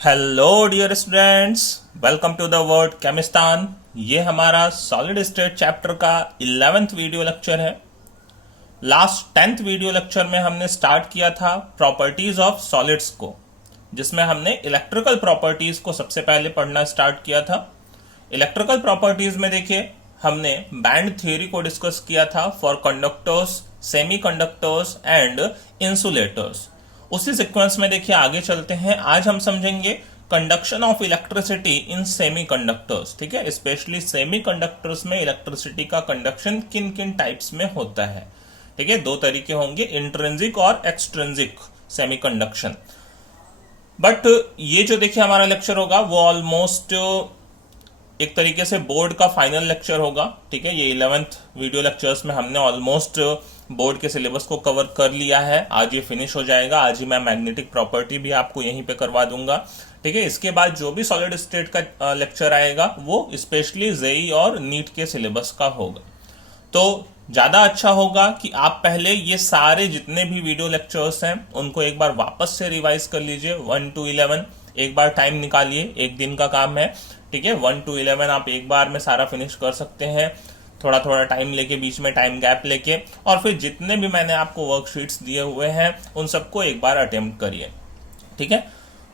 Hello dear students, welcome to the world Chemistan. ये हमारा solid state chapter का 11th video lecture है। Last 10th video lecture में हमने स्टार्ट किया था प्रॉपर्टीज ऑफ सॉलिड्स को, जिसमें हमने इलेक्ट्रिकल प्रॉपर्टीज को सबसे पहले पढ़ना स्टार्ट किया था। इलेक्ट्रिकल प्रॉपर्टीज में देखिए हमने बैंड थ्योरी को डिस्कस किया था for conductors, semi conductors and insulators. उसी सीक्वेंस में देखिए आगे चलते हैं। आज हम समझेंगे conduction of electricity in semi conductors. ठीक है, स्पेशली सेमी कंडक्टर्स में इलेक्ट्रिसिटी का कंडक्शन किन किन टाइप्स में होता है। ठीक है, दो तरीके होंगे, इंट्रिंसिक और एक्सट्रिंसिक सेमी कंडक्शन। बट ये जो देखिए हमारा लेक्चर होगा वो ऑलमोस्ट एक तरीके से बोर्ड का फाइनल लेक्चर होगा। ठीक है, ये 11th वीडियो लेक्चर्स में हमने ऑलमोस्ट बोर्ड के सिलेबस को कवर कर लिया है। आज ये फिनिश हो जाएगा। आज ही मैं मैग्नेटिक प्रॉपर्टी भी आपको यहीं पे करवा दूंगा। ठीक है, इसके बाद जो भी सॉलिड स्टेट का लेक्चर आएगा वो स्पेशली जेई और नीट के सिलेबस का होगा। तो ज्यादा अच्छा होगा कि आप पहले ये सारे जितने भी वीडियो लेक्चर्स हैं उनको एक बार वापस से रिवाइज कर लीजिए। 1 to 11 एक बार टाइम निकालिए, एक दिन का काम है। ठीक है, 1 to 11 आप एक बार में सारा फिनिश कर सकते हैं, थोड़ा थोड़ा टाइम लेके, बीच में टाइम गैप लेके। और फिर जितने भी मैंने आपको वर्कशीट्स दिए हुए हैं उन सबको एक बार अटेम्प्ट करिए। ठीक है,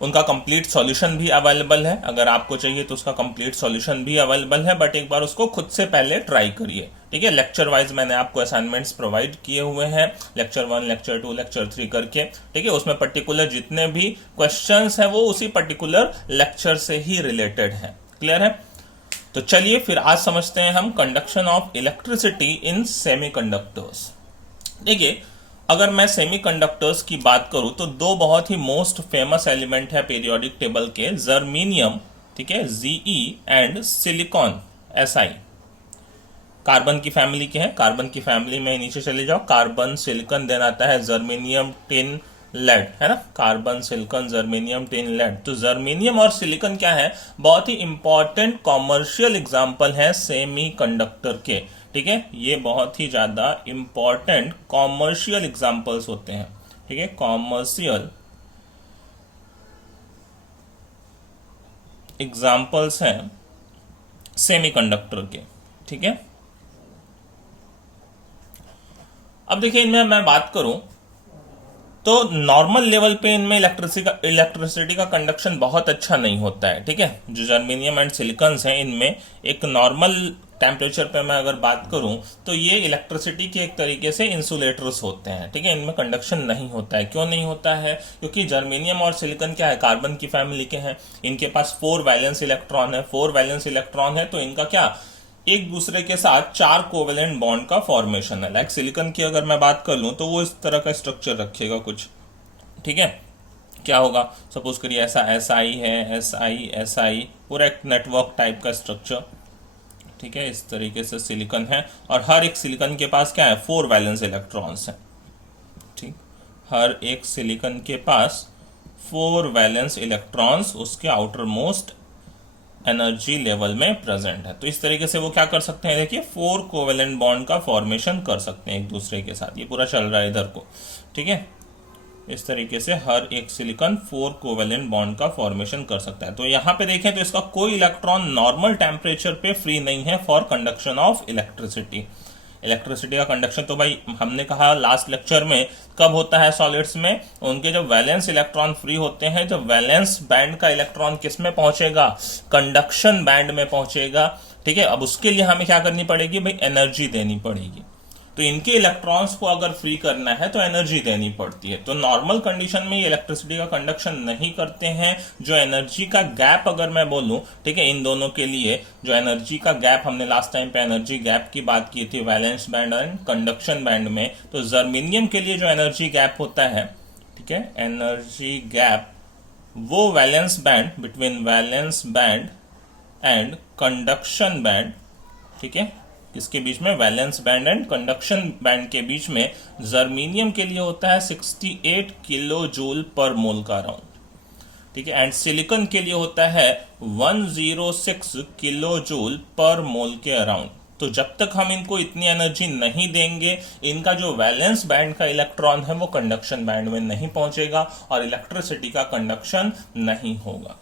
उनका कंप्लीट सॉल्यूशन भी अवेलेबल है। अगर आपको चाहिए तो उसका कंप्लीट सॉल्यूशन भी अवेलेबल है, बट एक बार उसको खुद से पहले ट्राई करिए। ठीक है, लेक्चर वाइज मैंने आपको असाइनमेंट्स प्रोवाइड किए हुए हैं, लेक्चर 1, लेक्चर 2, लेक्चर 3 करके। ठीक है, उसमें पर्टिकुलर जितने भी क्वेश्चंस हैं वो उसी पर्टिकुलर लेक्चर से ही रिलेटेड है। क्लियर है? तो चलिए फिर आज समझते हैं हम conduction of electricity in semiconductors. देखिए, अगर मैं सेमीकंडक्टर्स की बात करूं तो दो बहुत ही मोस्ट फेमस एलिमेंट है पीरियोडिक टेबल के, जर्मीनियम, ठीक है, Ze and silicon, Si। Carbon की फैमिली के हैं, कार्बन की फैमिली में नीचे चले जाओ, कार्बन, सिलिकॉन, देन आता है जर्मेनियम, टिन, लेड, है ना। Carbon, silicon, germanium, tin, lead. तो जर्मेनियम और सिलिकॉन क्या है, बहुत ही इंपॉर्टेंट कॉमर्शियल एग्जांपल है सेमी कंडक्टर के। ठीक है, ये बहुत ही ज्यादा इंपॉर्टेंट कॉमर्शियल एग्जांपल्स होते हैं। ठीक है, कॉमर्शियल एग्जांपल्स हैं सेमीकंडक्टर के। ठीक है, अब देखिए इनमें मैं बात करूं तो नॉर्मल लेवल पे इनमें इलेक्ट्रिसिटी का कंडक्शन बहुत अच्छा नहीं होता है। ठीक है, जो जर्मेनियम एंड सिलिकॉन्स हैं इनमें एक नॉर्मल टेम्परेचर पे मैं अगर बात करूं तो ये इलेक्ट्रिसिटी के एक तरीके से इंसुलेटर्स होते हैं। ठीक है, इनमें कंडक्शन नहीं होता है। क्यों नहीं होता है? क्योंकि जर्मेनियम और सिलिकॉन क्या है, कार्बन की फैमिली के हैं। इनके पास 4 वैलेंस इलेक्ट्रॉन है। 4 वैलेंस इलेक्ट्रॉन है तो इनका क्या, एक दूसरे के साथ 4 कोवेलेंट बॉन्ड का फॉर्मेशन है। लाइक सिलिकॉन की अगर मैं बात कर लूं तो वो इस तरह का स्ट्रक्चर रखेगा कुछ। ठीक है, क्या होगा, सपोज करिए ऐसा SI है, SI पूरा एक नेटवर्क टाइप का स्ट्रक्चर। ठीक है, इस तरीके से सिलिकॉन है और हर एक सिलिकॉन के पास क्या है, 4 वैलेंस इलेक्ट्रॉन्स हैं। ठीक, हर एक सिलिकॉन के पास 4 वैलेंस इलेक्ट्रॉन्स उसके आउटर मोस्ट एनर्जी लेवल में प्रेजेंट है। तो इस तरीके से वो क्या कर सकते हैं, देखिए 4 कोवेलेंट बॉन्ड का फॉर्मेशन कर सकते हैं एक दूसरे के साथ। ये पूरा चल रहा है इधर को। ठीक है, इस तरीके से हर एक सिलिकॉन 4 कोवेलेंट बॉन्ड का फॉर्मेशन कर सकता है। तो यहां पे देखें तो इसका कोई इलेक्ट्रॉन नॉर्मल टेम्परेचर पे फ्री नहीं है for conduction of electricity. Electricity का कंडक्शन तो भाई हमने कहा लास्ट लेक्चर में कब होता है सॉलिड्स में, उनके जब वैलेंस इलेक्ट्रॉन फ्री होते हैं, जब वैलेंस बैंड का इलेक्ट्रॉन किस में पहुंचेगा, कंडक्शन बैंड में पहुंचेगा। ठीक है, अब उसके लिए हमें क्या करनी पड़ेगी भाई, एनर्जी देनी पड़ेगी। तो इनके इलेक्ट्रॉन्स को अगर फ्री करना है तो एनर्जी देनी पड़ती है। तो नॉर्मल कंडीशन में ये इलेक्ट्रिसिटी का कंडक्शन नहीं करते हैं। जो एनर्जी का गैप अगर मैं बोलूं, ठीक है, इन दोनों के लिए जो एनर्जी का गैप, हमने लास्ट टाइम पे एनर्जी गैप की बात की थी valence band and conduction band में, तो जर्मेनियम के लिए जो एनर्जी गैप होता है, ठीक है, एनर्जी गैप, वो valence band, between valence band and conduction band, ठीक है, इसके बीच में valence band and conduction band के बीच में जर्मेनियम के लिए होता है 68 किलो जूल पर मोल का अराउंड। ठीक है, एंड सिलिकॉन के लिए होता है 106 किलो जूल पर मोल के अराउंड। तो जब तक हम इनको इतनी एनर्जी नहीं देंगे, इनका जो वैलेंस बैंड का इलेक्ट्रॉन है वो कंडक्शन बैंड में नहीं पहुंचेगा और इलेक्ट्रिसिटी का कंडक्शन नहीं होगा।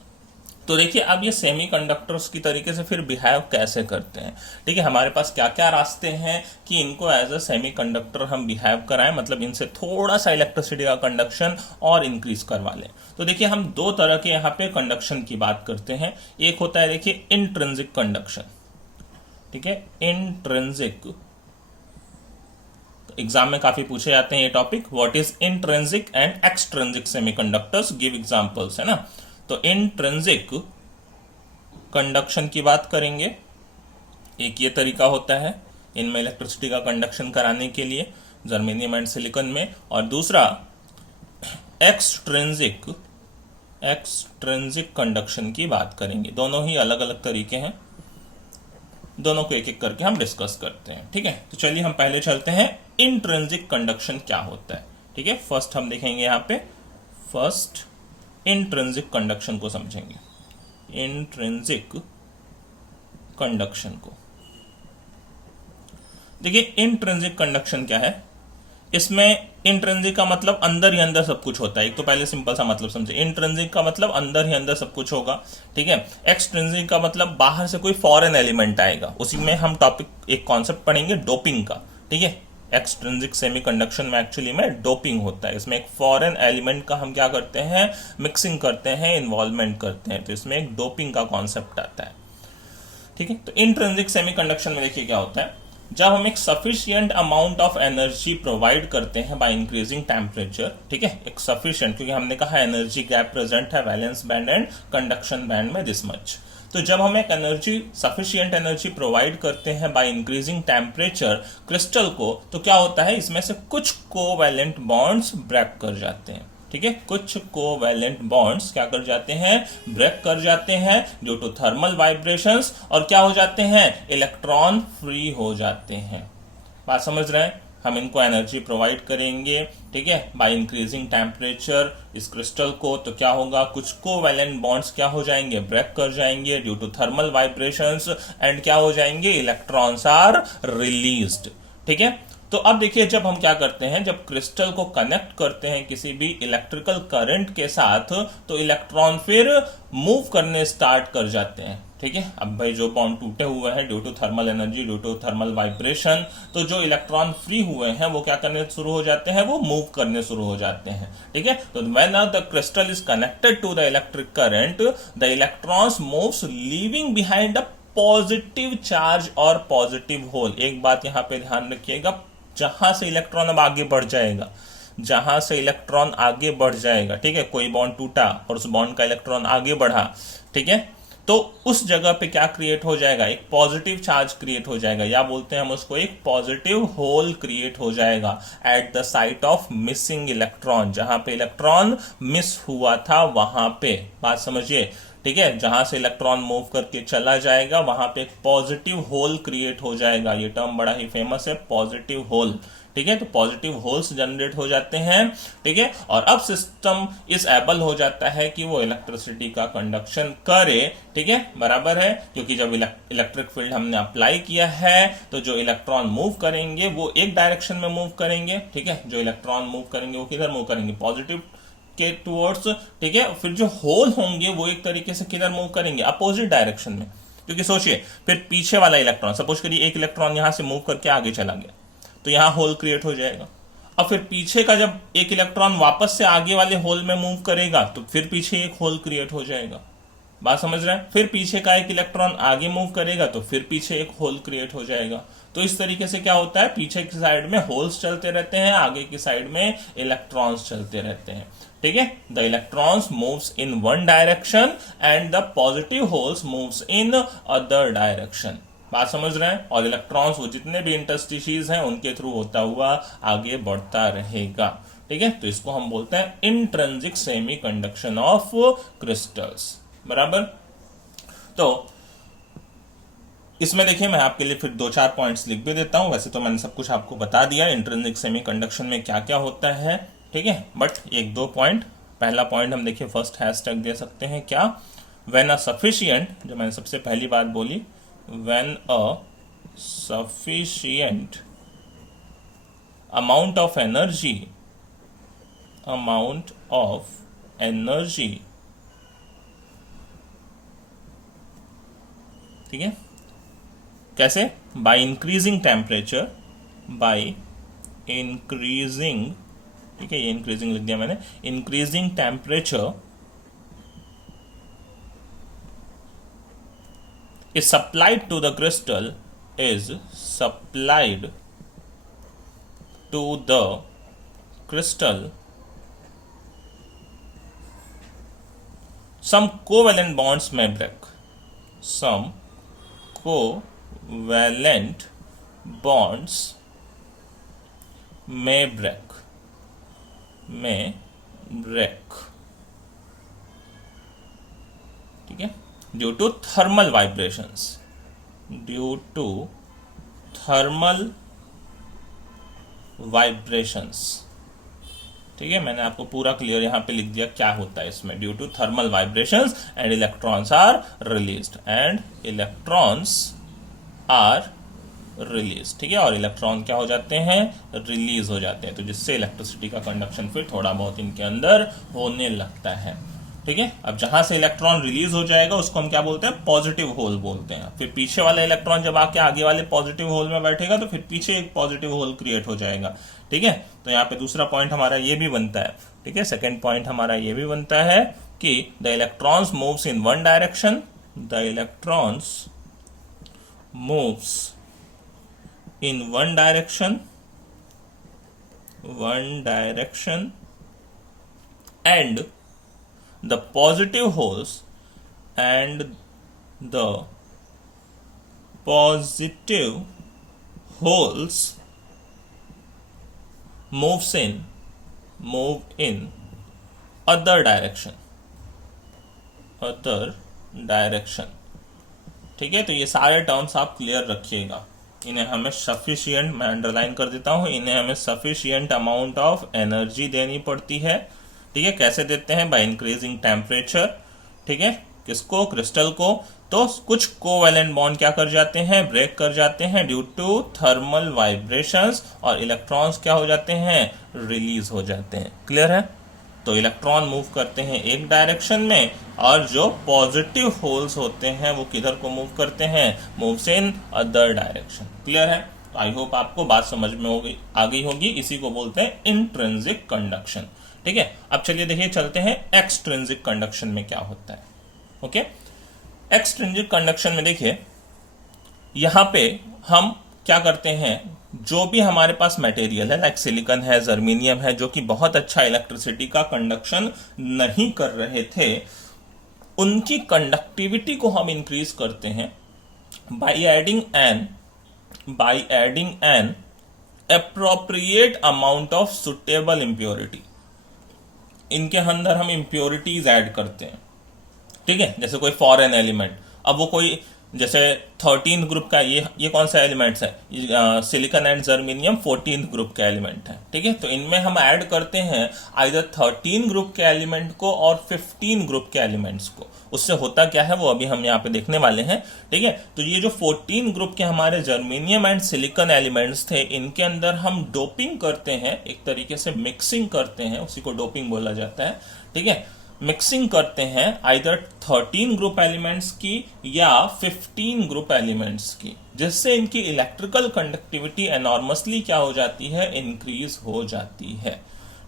तो देखिए अब ये सेमीकंडक्टर्स की तरीके से फिर बिहेव कैसे करते हैं। ठीक है, हमारे पास क्या क्या रास्ते हैं कि इनको एज अ सेमीकंडक्टर हम बिहेव कराएं, मतलब इनसे थोड़ा सा इलेक्ट्रिसिटी का कंडक्शन और इंक्रीज करवा लें। तो देखिए हम दो तरह के यहाँ पे कंडक्शन की बात करते हैं। एक होता है देखिए इंट्रिंसिक कंडक्शन। ठीक है, इंट्रिंसिक, एग्जाम में काफी पूछे जाते हैं ये topic. What is intrinsic and extrinsic semiconductors, give examples, है ना। तो इंट्रिंसिक कंडक्शन की बात करेंगे, एक ये तरीका होता है इनमें इलेक्ट्रिसिटी का कंडक्शन कराने के लिए, जर्मेनियम एंड सिलिकॉन में। और दूसरा एक्सट्रिंसिक कंडक्शन की बात करेंगे। दोनों ही अलग अलग तरीके हैं, दोनों को एक एक करके हम डिस्कस करते हैं। ठीक है, तो चलिए हम पहले चलते हैं इंट्रिंसिक कंडक्शन क्या होता है। ठीक है, फर्स्ट हम देखेंगे यहाँ पे, फर्स्ट इंट्रिंसिक कंडक्शन को समझेंगे, इंट्रिंसिक कंडक्शन को। देखिए इंट्रिंसिक कंडक्शन क्या है, इसमें इंट्रिंसिक का मतलब अंदर ही अंदर सब कुछ होता है। एक तो पहले सिंपल सा मतलब समझे, इंट्रिंसिक का मतलब अंदर ही अंदर सब कुछ होगा। ठीक है, एक्सट्रिंसिक का मतलब बाहर से कोई फॉरेन एलिमेंट आएगा। उसी में हम टॉपिक एक कॉन्सेप्ट पढ़ेंगे डोपिंग का। ठीक है, एक्सट्रिंसिक सेमीकंडक्शन में एक्चुअली में डोपिंग होता है। इसमें एक फॉरेन एलिमेंट का हम क्या करते हैं, मिक्सिंग करते हैं, इन्वॉल्वमेंट करते हैं, तो इसमें एक डोपिंग का कॉन्सेप्ट आता है। ठीक है, तो इंट्रिंसिक सेमीकंडक्शन में देखिए क्या होता है, जब हम एक sufficient amount of energy provide करते हैं बाय इंक्रीजिंग टेम्परेचर। ठीक है, एक सफिशिएंट, क्योंकि हमने कहा एनर्जी गैप प्रेजेंट है valence band and conduction band में दिस मच। तो जब हम एक एनर्जी सफिशिएंट एनर्जी प्रोवाइड करते हैं बाय इंक्रीजिंग टेम्परेचर क्रिस्टल को, तो क्या होता है, इसमें से कुछ कोवैलेंट बॉन्ड्स ब्रेक कर जाते हैं। ठीक है, कुछ कोवैलेंट बॉन्ड्स क्या कर जाते हैं, ब्रेक कर जाते हैं ड्यू टू थर्मल वाइब्रेशंस, और क्या हो जाते हैं, इलेक्ट्रॉन फ्री हो जाते हैं। बात समझ रहे हैं, हम इनको एनर्जी प्रोवाइड करेंगे, ठीक है, बाय इंक्रीजिंग टेम्परेचर इस क्रिस्टल को, तो क्या होगा, कुछ कोवैलेंट बॉन्ड्स क्या हो जाएंगे, ब्रेक कर जाएंगे due to thermal vibrations, and क्या हो जाएंगे, इलेक्ट्रॉन्स आर रिलीज्ड। ठीक है, तो अब देखिए जब हम क्या करते हैं, जब क्रिस्टल को कनेक्ट करते हैं किसी भी इलेक्ट्रिकल करंट के साथ, तो इलेक्ट्रॉन फिर मूव करने स्टार्ट कर जाते हैं। ठीक है, अब भाई जो बॉन्ड टूटे हुए हैं due to thermal energy, due to thermal vibration, तो जो इलेक्ट्रॉन फ्री हुए हैं वो क्या करने शुरू हो जाते हैं, वो मूव करने शुरू हो जाते हैं। ठीक है, तो when the crystal is connected to the electric current, the electrons moves leaving behind a positive charge और पॉजिटिव होल। एक बात यहां पे ध्यान रखिएगा, जहां से इलेक्ट्रॉन अब आगे बढ़ जाएगा, जहां से इलेक्ट्रॉन आगे बढ़ जाएगा, ठीक है, कोई बॉन्ड टूटा और उस बॉन्ड का इलेक्ट्रॉन आगे बढ़ा, ठीक है, तो उस जगह पे क्या क्रिएट हो जाएगा, एक पॉजिटिव चार्ज क्रिएट हो जाएगा, या बोलते हैं हम उसको एक पॉजिटिव होल क्रिएट हो जाएगा at the site of missing electron, जहां पे इलेक्ट्रॉन मिस हुआ था वहां पे। बात समझिए, ठीक है, जहां से इलेक्ट्रॉन मूव करके चला जाएगा वहां पे एक पॉजिटिव होल क्रिएट हो जाएगा। ये टर्म बड़ा ही फेमस है, पॉजिटिव होल। ठीक है, तो पॉजिटिव होल्स जनरेट हो जाते हैं। ठीक है, और अब सिस्टम इस एबल हो जाता है कि वो इलेक्ट्रिसिटी का कंडक्शन करे। ठीक है, बराबर है, क्योंकि जब इलेक्ट्रिक फील्ड हमने अप्लाई किया है तो जो इलेक्ट्रॉन मूव करेंगे वो एक डायरेक्शन में मूव करेंगे। ठीक है, जो इलेक्ट्रॉन मूव करेंगे वो किधर मूव करेंगे, पॉजिटिव के टुवर्ड्स। ठीक है, फिर जो होल होंगे वो एक तरीके से किधर मूव करेंगे, अपोजिट डायरेक्शन में। क्योंकि सोचिए, फिर पीछे वाला इलेक्ट्रॉन, सपोज करिए एक इलेक्ट्रॉन यहां से मूव करके आगे चला गया, तो यहां होल क्रिएट हो जाएगा। अब फिर पीछे का जब एक इलेक्ट्रॉन वापस से आगे वाले होल में मूव करेगा तो फिर पीछे एक होल क्रिएट हो जाएगा। बात समझ रहे हैं, फिर पीछे का एक इलेक्ट्रॉन आगे मूव करेगा तो फिर पीछे एक होल क्रिएट हो जाएगा। तो इस तरीके से क्या होता है, पीछे की साइड में होल्स चलते रहते हैं, आगे की साइड में इलेक्ट्रॉन्स चलते रहते हैं। ठीक है, the electrons moves in one direction and the positive holes moves in other direction. बात समझ रहे हैं, और इलेक्ट्रॉन्स वो जितने भी इंटरस्टिशीज हैं उनके थ्रू होता हुआ आगे बढ़ता रहेगा। ठीक है, तो इसको हम बोलते हैं intrinsic semi conduction of crystals. बराबर, तो इसमें देखिए मैं आपके लिए फिर 2-4 पॉइंट्स लिख भी देता हूं। वैसे तो मैंने सब कुछ आपको बता दिया इंट्रिंसिक सेमी कंडक्शन में क्या क्या होता है। ठीक है, बट 1-2 पॉइंट। पहला पॉइंट हम देखिए फर्स्ट हैशटैग दे सकते हैं क्या, व्हेन अ सफिशिएंट, जो मैंने सबसे पहली बात बोली, when a sufficient amount of energy ठीक है, कैसे? By increasing temperature, by increasing, ठीक है, ये इंक्रीजिंग लिख दिया मैंने, increasing temperature is supplied to the crystal, is supplied to the crystal some covalent bonds may break, some covalent bonds may break, ठीक है, due to thermal vibrations, due to thermal vibrations, ठीक है, मैंने आपको पूरा क्लियर यहां पे लिख दिया क्या होता है इसमें, due to thermal vibrations and electrons are released, ठीक है, और इलेक्ट्रॉन क्या हो जाते हैं? रिलीज हो जाते हैं, तो जिससे इलेक्ट्रिसिटी का कंडक्शन फिर थोड़ा बहुत इनके अंदर होने लगता है, ठीक है। अब जहां से इलेक्ट्रॉन रिलीज हो जाएगा उसको हम क्या बोलते हैं? पॉजिटिव होल बोलते हैं। फिर पीछे वाला इलेक्ट्रॉन जब आके आगे वाले पॉजिटिव होल में बैठेगा तो फिर पीछे एक पॉजिटिव होल क्रिएट हो जाएगा, ठीक है। तो यहाँ पे दूसरा पॉइंट हमारा ये भी बनता है, ठीक है, सेकेंड पॉइंट हमारा ये भी बनता है कि the electrons moves in one direction, the electrons moves in one direction and the positive holes move in other direction, ठीक है। तो ये सारे टर्म्स आप क्लियर रखिएगा, इन्हें हमें सफिशिएंट, मैं अंडरलाइन कर देता हूं, इन्हें हमें सफिशिएंट अमाउंट ऑफ एनर्जी देनी पड़ती है, ठीक है। कैसे देते हैं? बाय इंक्रीजिंग टेम्परेचर, ठीक है, किसको? क्रिस्टल को। तो कुछ कोवैलेंट बॉन्ड क्या कर जाते हैं? ब्रेक कर जाते हैं ड्यू टू थर्मल वाइब्रेशंस, और इलेक्ट्रॉन्स क्या हो जाते हैं? रिलीज हो जाते हैं। क्लियर है? तो इलेक्ट्रॉन मूव करते हैं एक डायरेक्शन में, और जो पॉजिटिव होल्स होते हैं वो किधर को मूव करते हैं? Moves in other direction. Clear है? तो आई होप आपको बात समझ में आ गई होगी। इसी को बोलते हैं इंट्रिंसिक कंडक्शन, ठीक है। अब चलिए देखिए, चलते हैं एक्सट्रिंसिक कंडक्शन में क्या होता है। ओके, एक्सट्रिंसिक कंडक्शन में देखिए, यहां पे हम क्या करते हैं, जो भी हमारे पास मटेरियल है, लाइक सिलिकॉन है, जर्मेनियम है, जो कि बहुत अच्छा इलेक्ट्रिसिटी का कंडक्शन नहीं कर रहे थे, उनकी कंडक्टिविटी को हम इंक्रीज करते हैं by adding N appropriate amount of suitable impurity. इनके अंदर हम इंप्योरिटीज ऐड करते हैं, ठीक है। जैसे कोई फॉरेन एलिमेंट, अब वो कोई जैसे 13 ग्रुप का, ये कौन सा एलिमेंट्स है? सिलिकॉन एंड जर्मेनियम 14 ग्रुप के एलिमेंट है, ठीक है। तो इनमें हम ऐड करते हैं आइदर 13 ग्रुप के एलिमेंट को और 15 ग्रुप के एलिमेंट्स को। उससे होता क्या है वो अभी हम यहाँ पे देखने वाले हैं, ठीक है। तो ये जो 14 ग्रुप के हमारे जर्मेनियम एंड सिलिकॉन एलिमेंट्स थे, इनके अंदर हम डोपिंग करते हैं, एक तरीके से मिक्सिंग करते हैं, उसी को डोपिंग बोला जाता है, ठीक है। मिक्सिंग करते हैं आइदर 13 ग्रुप एलिमेंट्स की या 15 ग्रुप एलिमेंट्स की, जिससे इनकी इलेक्ट्रिकल कंडक्टिविटी एनॉर्मसली क्या हो जाती है? इंक्रीज हो जाती है,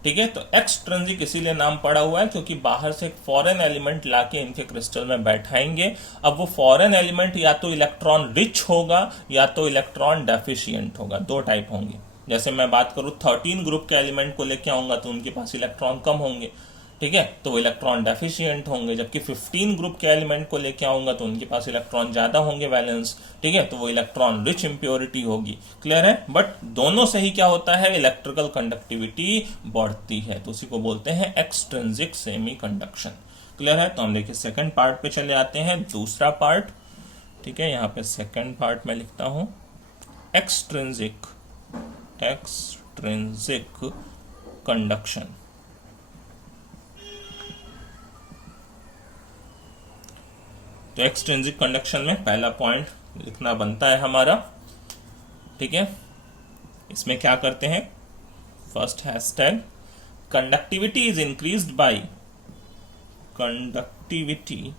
ठीक है। तो एक्सट्रिंसिक इसीलिए नाम पड़ा हुआ है क्योंकि बाहर से एक फॉरेन एलिमेंट लाके इनके क्रिस्टल में बैठाएंगे। अब वो फॉरेन एलिमेंट या तो इलेक्ट्रॉन रिच होगा या तो इलेक्ट्रॉन डेफिशिएंट होगा, दो टाइप होंगे। जैसे मैं बात करूं 13 ग्रुप के एलिमेंट को लेके आऊंगा तो उनके पास इलेक्ट्रॉन कम होंगे, ठीक है, तो वो इलेक्ट्रॉन डेफिशिएंट होंगे। जबकि 15 ग्रुप के एलिमेंट को लेके आऊंगा तो उनके पास इलेक्ट्रॉन ज्यादा होंगे बैलेंस, ठीक है, तो वो इलेक्ट्रॉन रिच इंप्योरिटी होगी। क्लियर है? बट दोनों से ही क्या होता है? इलेक्ट्रिकल कंडक्टिविटी बढ़ती है, तो उसी को बोलते हैं एक्सट्रिंसिक सेमी कंडक्शन। क्लियर है? तो हम देखिए सेकंड पार्ट पे चले आते हैं, दूसरा पार्ट, ठीक है। यहाँ पे सेकंड पार्ट में लिखता हूं एक्सट्रिंसिक कंडक्शन। तो एक्सट्रिंसिक कंडक्शन में पहला पॉइंट लिखना बनता है हमारा ठीक है, इसमें क्या करते हैं, first hashtag conductivity is increased by, conductivity,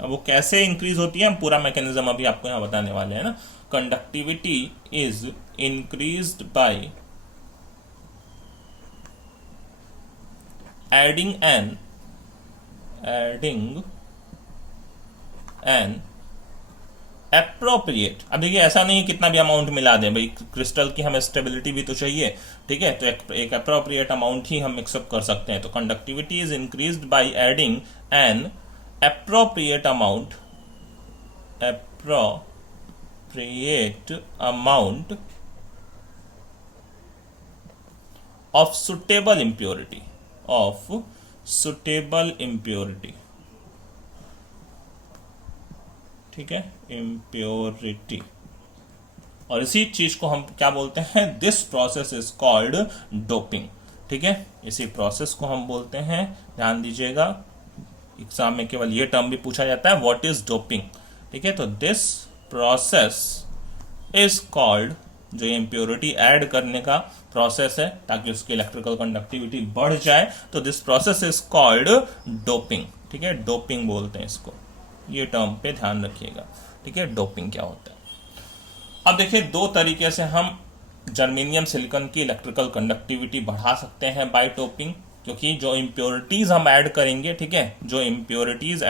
अब वो कैसे इंक्रीज होती है हम पूरा मैकेनिज्म अभी आपको यहां बताने वाले हैं ना। Conductivity is increased by adding N appropriate, अब देखिए ऐसा नहीं है कितना भी अमाउंट मिला दें भाई, क्रिस्टल की हमें स्टेबिलिटी भी तो चाहिए, ठीक है, तो एक अप्रोप्रिएट अमाउंट ही हम मिक्सअप कर सकते हैं। तो conductivity is increased by adding N appropriate amount of suitable impurity, ठीक है, impurity, और इसी चीज को हम क्या बोलते हैं, this process is called doping, ठीक है, इसी प्रोसेस को हम बोलते हैं, ध्यान दीजिएगा एग्जाम में केवल ये टर्म भी पूछा जाता है, व्हाट इज डोपिंग, ठीक है, तो दिस प्रोसेस इज कॉल्ड, जो इम्प्योरिटी ऐड करने का प्रोसेस है ताकि उसकी इलेक्ट्रिकल कंडक्टिविटी बढ़ जाए, तो this process is called doping, ठीक है, डोपिंग बोलते हैं इसको, ये टर्म पे ध्यान रखिएगा, ठीक है, डोपिंग क्या होता है। अब देखिए दो तरीके से हम जर्मेनियम सिलिकॉन की इलेक्ट्रिकल कंडक्टिविटी बढ़ा सकते हैं बाय डोपिंग, क्योंकि जो इम्प्योरिटीज हम ऐड करेंगे, ठीक है, जो इम्प्योरिटीज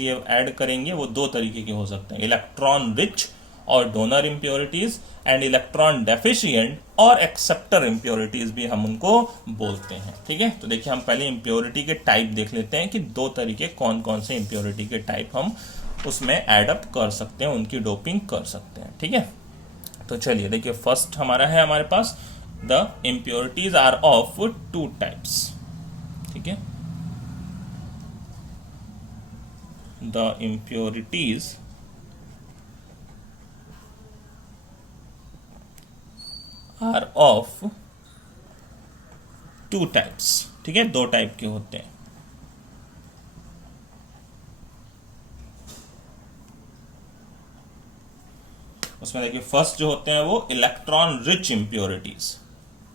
ये ऐड करेंगे वो दो तरीके के हो सकते हैं, इलेक्ट्रॉन रिच और donor impurities, and electron deficient और एक्सेप्टर इम्प्योरिटीज भी हम उनको बोलते हैं, ठीक है। तो देखिए हम पहले इम्प्योरिटी के टाइप देख लेते हैं कि दो तरीके कौन कौन से इम्प्योरिटी के टाइप हम उसमें एड अप कर सकते हैं, उनकी डोपिंग कर सकते हैं, ठीक है। तो चलिए देखिए फर्स्ट हमारा है हमारे पास, the impurities are of two types, ठीक है, the impurities are of two types, ठीक है, दो टाइप के होते हैं। उसमें देखिए फर्स्ट जो होते हैं वो इलेक्ट्रॉन रिच इम्प्योरिटीज,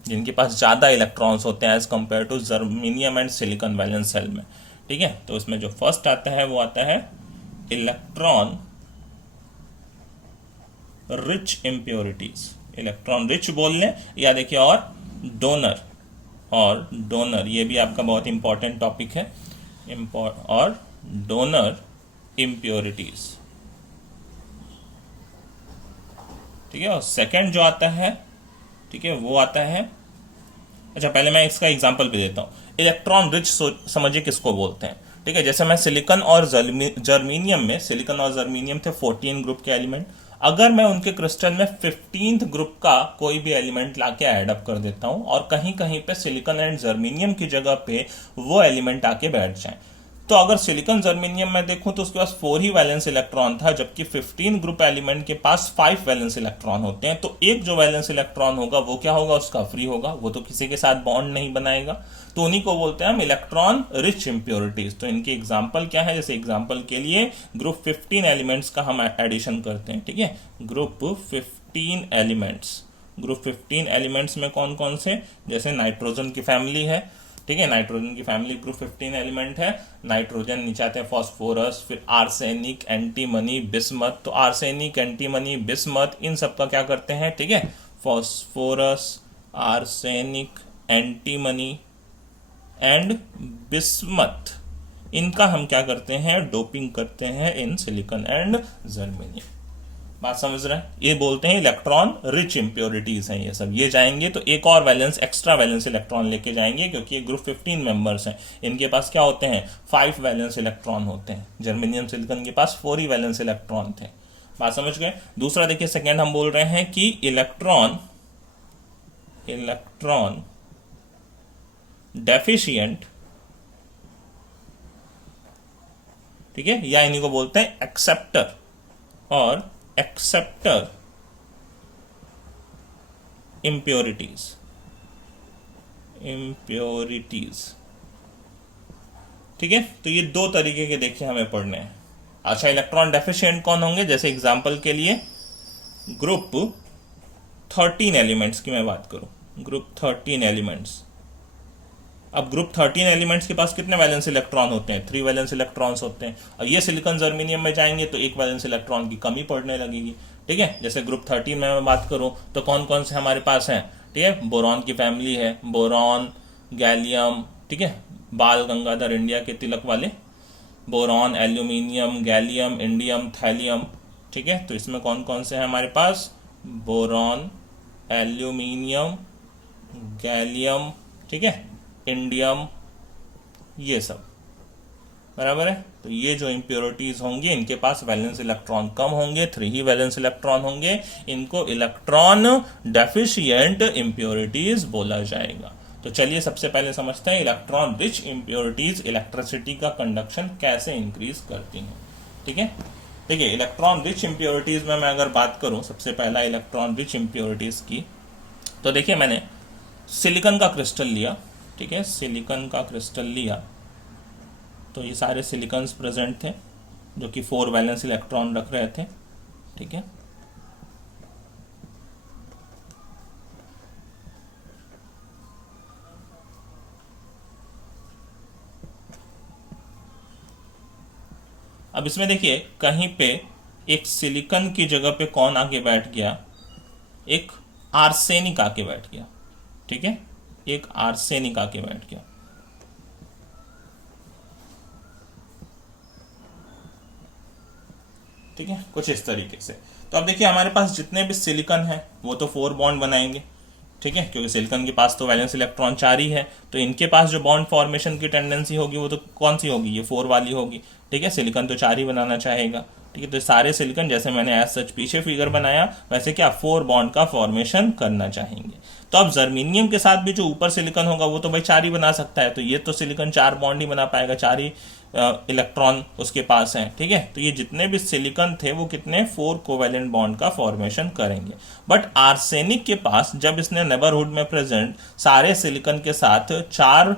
जिनके पास ज्यादा इलेक्ट्रॉन्स होते हैं as compare to germanium and silicon valence shell में, ठीक है। तो इसमें जो फर्स्ट आता है वो आता है electron rich impurities, electron rich बोल लें या देखिए और डोनर ये भी आपका बहुत इंपॉर्टेंट टॉपिक है, और डोनर इम्प्योरिटीज, ठीक है। और सेकंड जो आता है, ठीक है, वो आता है, अच्छा पहले मैं इसका एग्जांपल भी देता हूं, इलेक्ट्रॉन रिच समझिए किसको बोलते हैं, ठीक है। जैसे मैं सिलिकॉन और जर्मेनियम में, सिलिकॉन और जर्मेनियम थे 14 ग्रुप के एलिमेंट, अगर मैं उनके क्रिस्टल में 15th ग्रुप का कोई भी एलिमेंट लाके ऐड अप कर देता हूं और कहीं कहीं पे सिलिकॉन एंड जर्मेनियम की जगह पे वो एलिमेंट आके बैठ जाए, तो अगर सिलिकॉन जर्मेनियम में देखूं तो उसके पास 4 ही वैलेंस इलेक्ट्रॉन था, जबकि 15 ग्रुप एलिमेंट के पास 5 वैलेंस इलेक्ट्रॉन होते हैं। तो एक जो वैलेंस इलेक्ट्रॉन होगा वो क्या होगा, उसका फ्री होगा, वो तो किसी के साथ बॉन्ड नहीं बनाएगा, तो उन्हीं को बोलते हैं हम इलेक्ट्रॉन रिच इम्प्योरिटीज। तो इनकी एग्जाम्पल क्या है, जैसे एग्जाम्पल के लिए ग्रुप 15 एलिमेंट्स का हम एडिशन करते हैं, ठीक है, ग्रुप 15 एलिमेंट्स में कौन कौन से, जैसे नाइट्रोजन की फैमिली है, ठीक है, नाइट्रोजन की फैमिली ग्रुप 15 एलिमेंट है, नाइट्रोजन नीचे आते हैं फास्फोरस, फिर आर्सेनिक, एंटीमनी, बिस्मथ, तो आर्सेनिक, एंटीमनी, बिस्मथ इन सब का क्या करते हैं, ठीक है, phosphorus, arsenic, antimony and bismuth, इनका हम क्या करते हैं, डोपिंग करते हैं इन सिलिकॉन एंड जर्मेनियम। बात समझ रहे हैं, ये बोलते हैं इलेक्ट्रॉन रिच इंप्योरिटीज हैं ये सब, ये जाएंगे तो एक और वैलेंस, एक्स्ट्रा वैलेंस इलेक्ट्रॉन लेके जाएंगे, क्योंकि ये ग्रुप 15 मेंबर्स हैं, इनके पास क्या होते हैं, 5 वैलेंस इलेक्ट्रॉन होते हैं, जर्मेनियम सिलिकॉन के पास 4 ही वैलेंस इलेक्ट्रॉन थे। बात समझ गए। दूसरा देखिए सेकेंड हम बोल रहे हैं कि इलेक्ट्रॉन डेफिशिएंट, ठीक है, या इन्हीं को बोलते हैं एक्सेप्टर और एक्सेप्टर impurities, ठीक है। तो ये दो तरीके के देखिए हमें पढ़ने हैं। अच्छा इलेक्ट्रॉन डेफिशिएंट कौन होंगे, जैसे एग्जांपल के लिए ग्रुप 13 एलिमेंट्स की मैं बात करूं, ग्रुप 13 एलिमेंट्स। अब ग्रुप 13 एलिमेंट्स के पास कितने वैलेंस इलेक्ट्रॉन होते हैं? 3 वैलेंस इलेक्ट्रॉन्स होते हैं। और ये सिलिकॉन जर्मेनियम में जाएंगे तो एक वैलेंस इलेक्ट्रॉन की कमी पड़ने लगेगी। ठीक है, जैसे ग्रुप 13 में मैं बात करूं तो कौन कौन से हमारे पास हैं? ठीक है, बोरॉन की फैमिली है, बोरॉन, गैलियम, ठीक है, बाल गंगाधर इंडिया के तिलक वाले, boron, aluminium, gallium, indium, thallium. ठीक है, तो इसमें कौन कौन से हैं हमारे पास? बोरॉन, एल्यूमिनियम, गैलियम, ठीक है, इंडियम, ये सब बराबर है। तो ये जो इंप्योरिटीज होंगी इनके पास वैलेंस इलेक्ट्रॉन कम होंगे, 3 ही वैलेंस इलेक्ट्रॉन होंगे, इनको इलेक्ट्रॉन डेफिशिएंट इंप्योरिटीज बोला जाएगा। तो चलिए सबसे पहले समझते हैं इलेक्ट्रॉन रिच इंप्योरिटीज इलेक्ट्रिसिटी का कंडक्शन कैसे इंक्रीज करती हैं। ठीक है, देखिए इलेक्ट्रॉन रिच इंप्योरिटीज में मैं अगर बात करूं, सबसे पहला इलेक्ट्रॉन रिच इंप्योरिटीज की, तो देखिए मैंने सिलिकॉन का क्रिस्टल लिया। ठीक है, सिलिकॉन का क्रिस्टल लिया तो ये सारे सिलिकॉन्स प्रेजेंट थे जो कि 4 वैलेंस इलेक्ट्रॉन रख रहे थे। ठीक है, अब इसमें देखिए कहीं पे एक सिलिकॉन की जगह पे कौन आके बैठ गया? एक आर्सेनिक आके बैठ गया। ठीक है, एक आर्सेनिक आके बैठ गया। ठीक है, कुछ इस तरीके से। तो अब देखिए हमारे पास जितने भी सिलिकॉन है वो तो 4 बॉन्ड बनाएंगे। ठीक है, क्योंकि सिलिकॉन के पास तो वैलेंस इलेक्ट्रॉन 4 ही है, तो इनके पास जो बॉन्ड फॉर्मेशन की टेंडेंसी होगी वो तो कौन सी होगी? ये 4 वाली होगी। ठीक है, सिलिकॉन तो 4 ही बनाना चाहेगा। ठीक है, तो सारे सिलिकॉन जैसे मैंने एज सच पीछे फिगर बनाया वैसे क्या 4 बॉन्ड का फॉर्मेशन करना चाहेंगे। तो अब जर्मेनियम के साथ भी जो ऊपर सिलिकॉन होगा वो तो भाई 4 ही बना सकता है, तो ये तो सिलिकॉन 4 बॉन्ड ही बना पाएगा, 4 ही इलेक्ट्रॉन उसके पास हैं। ठीक है, तो ये जितने भी सिलिकॉन थे वो कितने 4 कोवेलेंट बॉन्ड का फॉर्मेशन करेंगे। बट आर्सेनिक के पास जब इसने नेबरहुड में प्रेजेंट सारे सिलिकॉन के साथ 4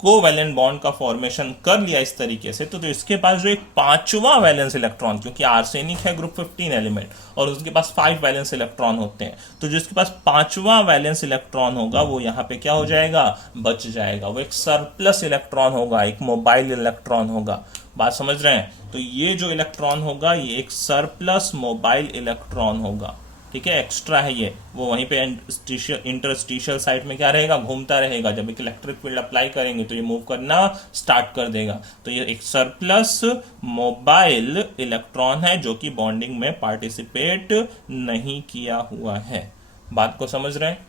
कोवेलेंट बॉन्ड का फॉर्मेशन कर लिया इस तरीके से, तो इसके पास जो एक 5वां वैलेंस इलेक्ट्रॉन, क्योंकि आर्सेनिक है ग्रुप 15 एलिमेंट और उसके पास 5 वैलेंस इलेक्ट्रॉन होते हैं, तो जिसके पास 5वां वैलेंस इलेक्ट्रॉन होगा वो यहाँ पे क्या हो जाएगा? बच जाएगा। वो एक सरप्लस इलेक्ट्रॉन होगा, एक मोबाइल इलेक्ट्रॉन होगा। बात समझ रहे हैं? तो ये जो इलेक्ट्रॉन होगा ये एक सरप्लस मोबाइल इलेक्ट्रॉन होगा। ठीक है, एक्स्ट्रा है ये, वो वहीं पे इंटरस्टिशियल साइट में क्या रहेगा? घूमता रहेगा। जब एक इलेक्ट्रिक फील्ड अप्लाई करेंगे तो ये मूव करना स्टार्ट कर देगा। तो ये एक सरप्लस मोबाइल इलेक्ट्रॉन है जो कि बॉन्डिंग में पार्टिसिपेट नहीं किया हुआ है। बात को समझ रहे हैं?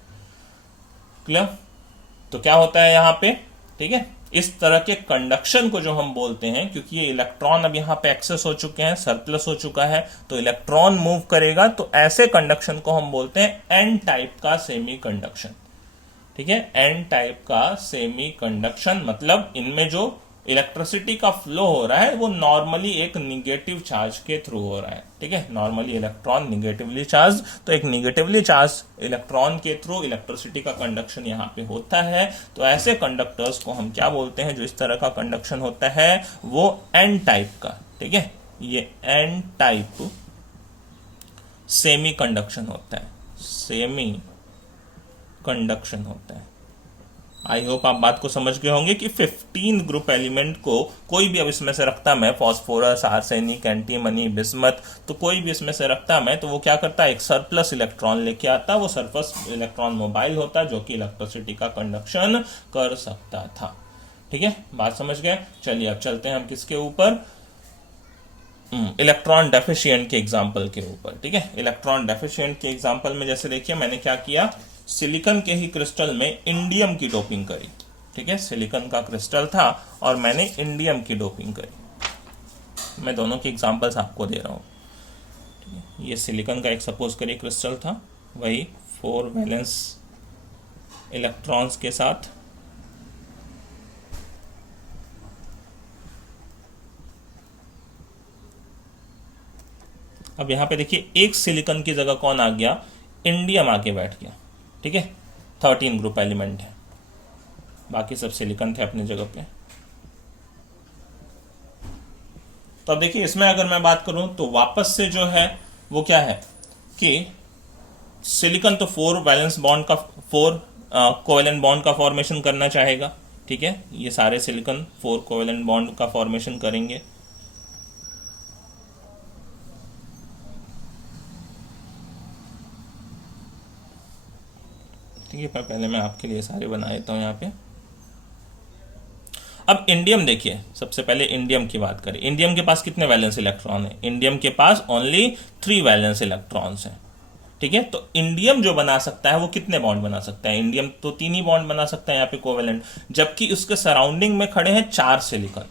क्लियर? तो क्या होता है यहाँ पे? ठीक है, इस तरह के कंडक्शन को जो हम बोलते हैं, क्योंकि ये इलेक्ट्रॉन अब यहां पे एक्सेस हो चुके हैं, सरप्लस हो चुका है, तो इलेक्ट्रॉन मूव करेगा, तो ऐसे कंडक्शन को हम बोलते हैं एन टाइप का सेमी कंडक्शन। ठीक है, एन टाइप का सेमी कंडक्शन मतलब इनमें जो इलेक्ट्रिसिटी का फ्लो हो रहा है वो नॉर्मली एक निगेटिव चार्ज के थ्रू हो रहा है। ठीक है, नॉर्मली इलेक्ट्रॉन निगेटिवली चार्ज, तो एक निगेटिवली चार्ज इलेक्ट्रॉन के थ्रू इलेक्ट्रिसिटी का कंडक्शन यहाँ पे होता है। तो ऐसे कंडक्टर्स को हम क्या बोलते हैं? जो इस तरह का कंडक्शन होता है वो एन टाइप का। ठीक है, ये एन टाइप सेमी कंडक्शन होता है, सेमी कंडक्शन होता है। आई होप आप बात को समझ गए होंगे कि 15 ग्रुप एलिमेंट को कोई भी अब इसमें से रखता मैं, फास्फोरस, आर्सेनिक, एंटीमनी, बिस्मथ, तो कोई भी इसमें से रखता मैं, तो वो क्या करता है? एक सरप्लस इलेक्ट्रॉन लेके आता। वो सरप्लस इलेक्ट्रॉन मोबाइल होता जो कि इलेक्ट्रिसिटी का कंडक्शन कर सकता था। ठीक है, बात समझ गए? चलिए अब चलते हैं हम किसके ऊपर? इलेक्ट्रॉन डेफिशिएंट के एग्जाम्पल के ऊपर। ठीक है, इलेक्ट्रॉन डेफिशिएंट के एग्जाम्पल में जैसे देखिए मैंने क्या किया, सिलिकॉन के ही क्रिस्टल में इंडियम की डोपिंग करी। ठीक है, सिलिकॉन का क्रिस्टल था और मैंने इंडियम की डोपिंग करी। मैं दोनों के एग्जांपल्स आपको दे रहा हूं। ठीक है, ये सिलिकॉन का एक सपोज करिए क्रिस्टल था, वही 4 वैलेंस इलेक्ट्रॉन्स के साथ अब यहां पे देखिए एक सिलिकॉन की जगह कौन आ गया? इंडियम आके बैठ गया। ठीक है, 13 ग्रुप एलिमेंट है, बाकी सब सिलिकॉन थे अपनी जगह पे। तो अब देखिए इसमें अगर मैं बात करूं तो वापस से जो है वो क्या है कि सिलिकॉन तो 4 वैलेंस बॉन्ड का 4 कोवेलेंट बॉन्ड का फॉर्मेशन करना चाहेगा, ठीक है। ये सारे सिलिकॉन 4 कोवेलेंट बॉन्ड का फॉर्मेशन करेंगे। ठीक है, पहले मैं आपके लिए सारे बना देता हूं यहाँ पे। अब इंडियम देखिए, सबसे पहले इंडियम की बात करें। इंडियम के पास कितने वैलेंस इलेक्ट्रॉन है? इंडियम के पास ओनली 3 वैलेंस इलेक्ट्रॉन्स हैं, ठीक है। तो इंडियम जो बना सकता है वो कितने बॉन्ड बना सकता है? इंडियम तो 3 ही बॉन्ड बना सकता है यहाँ पे कोवेलेंट, जबकि उसके सराउंडिंग में खड़े हैं 4 सिलिकॉन।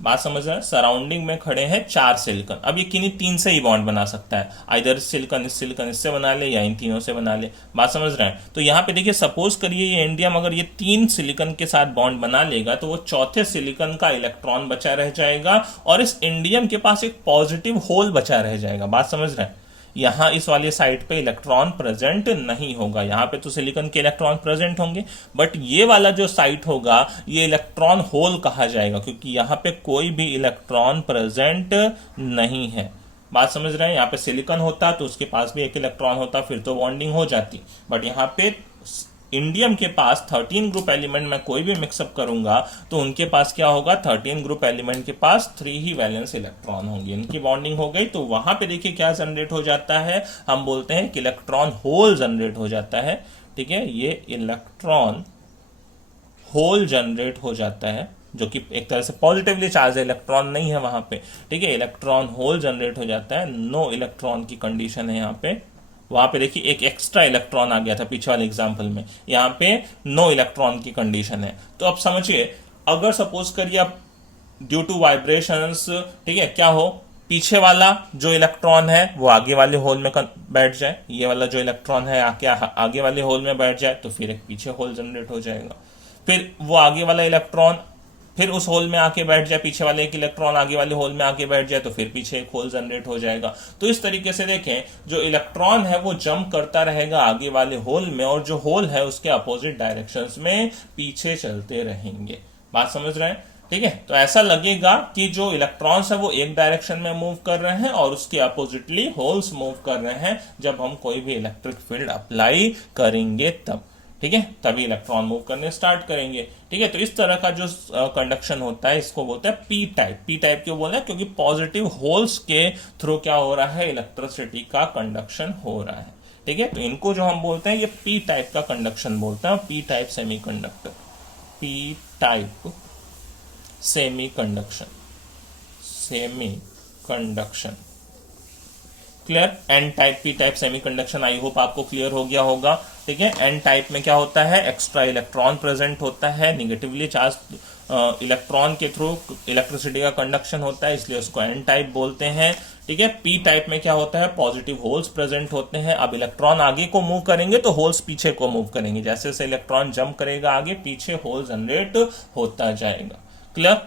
बात समझ रहे हैं? सराउंडिंग में खड़े हैं 4 सिलिकॉन। अब ये किन्हीं 3 से ही बॉन्ड बना सकता है, आइदर सिलिकॉन इससे बना ले या इन तीनों से बना ले। बात समझ रहे हैं? तो यहाँ पे देखिए, सपोज करिए ये इंडियम अगर ये 3 सिलिकॉन के साथ बॉन्ड बना लेगा तो वो चौथे सिलिकॉन का इलेक्ट्रॉन बचा रह जाएगा और इस इंडियम के पास एक पॉजिटिव होल बचा रह जाएगा। बात समझ रहे हैं? यहां इस वाली साइड पे इलेक्ट्रॉन प्रेजेंट नहीं होगा, यहां पे तो सिलिकॉन के इलेक्ट्रॉन प्रेजेंट होंगे, बट ये वाला जो साइट होगा ये इलेक्ट्रॉन होल कहा जाएगा, क्योंकि यहां पे कोई भी इलेक्ट्रॉन प्रेजेंट नहीं है। बात समझ रहे हैं? यहां पे सिलिकॉन होता तो उसके पास भी एक इलेक्ट्रॉन होता, फिर तो बॉन्डिंग हो जाती, बट यहां पे इंडियम के पास 13 ग्रुप एलिमेंट मैं कोई भी मिक्सअप करूंगा तो उनके पास क्या होगा? 13 ग्रुप एलिमेंट के पास 3 ही वैलेंस इलेक्ट्रॉन होंगे। इनकी बॉन्डिंग हो गई तो वहां पे देखिए क्या जनरेट हो जाता है, हम बोलते हैं कि इलेक्ट्रॉन होल जनरेट हो जाता है, ठीक है। ये इलेक्ट्रॉन होल जनरेट हो जाता है, जो कि एक तरह से पॉजिटिवली चार्ज है, इलेक्ट्रॉन नहीं है वहां पे, ठीक है। इलेक्ट्रॉन होल जनरेट हो जाता है, नो इलेक्ट्रॉन की कंडीशन है यहाँ पे। वहां पे देखिए एक एक्स्ट्रा इलेक्ट्रॉन आ गया था पीछे वाले एग्जांपल में, यहाँ पे नो इलेक्ट्रॉन की कंडीशन है। तो अब समझिए, अगर सपोज करिए आप ड्यू टू वाइब्रेशंस, ठीक है, क्या हो, पीछे वाला जो इलेक्ट्रॉन है वो आगे वाले होल में बैठ जाए, ये वाला जो इलेक्ट्रॉन है आगे वाले होल में बैठ जाए, तो फिर एक पीछे होल जनरेट हो जाएगा। फिर वो आगे वाला इलेक्ट्रॉन फिर उस होल में आके बैठ जाए, पीछे वाले एक इलेक्ट्रॉन आगे वाले होल में आके बैठ जाए, तो फिर पीछे एक होल जनरेट हो जाएगा। तो इस तरीके से देखें, जो इलेक्ट्रॉन है वो जंप करता रहेगा आगे वाले होल में, और जो होल है उसके अपोजिट डायरेक्शंस में पीछे चलते रहेंगे। बात समझ रहे हैं? ठीक है। तो ऐसा लगेगा कि जो इलेक्ट्रॉन्स है वो एक डायरेक्शन में मूव कर रहे हैं और उसके अपोजिटली होल्स मूव कर रहे हैं, जब हम कोई भी इलेक्ट्रिक फील्ड अप्लाई करेंगे तब, ठीक है, तभी इलेक्ट्रॉन मूव करने स्टार्ट करेंगे, ठीक है। तो इस तरह का जो कंडक्शन होता है इसको बोलते हैं पी टाइप। पी टाइप क्यों बोल रहे हैं? क्योंकि पॉजिटिव होल्स के थ्रू क्या हो रहा है? इलेक्ट्रिसिटी का कंडक्शन हो रहा है, ठीक है। तो इनको जो हम बोलते हैं ये पी टाइप का कंडक्शन बोलते हैं, P type semiconductor, P type semiconduction, semiconduction clear. N type, P type semiconduction, I hope आपको क्लियर हो गया होगा, ठीक है। एन टाइप में क्या होता है? एक्स्ट्रा इलेक्ट्रॉन प्रेजेंट होता है, निगेटिवली चार्ज इलेक्ट्रॉन के थ्रू इलेक्ट्रिसिटी का कंडक्शन होता है, इसलिए उसको एन टाइप बोलते हैं, ठीक है। पी टाइप में क्या होता है? पॉजिटिव होल्स प्रेजेंट होते हैं। अब इलेक्ट्रॉन आगे को मूव करेंगे तो होल्स पीछे को मूव करेंगे, जैसे जैसे इलेक्ट्रॉन जंप करेगा आगे, पीछे होल जनरेट होता जाएगा, क्लियर।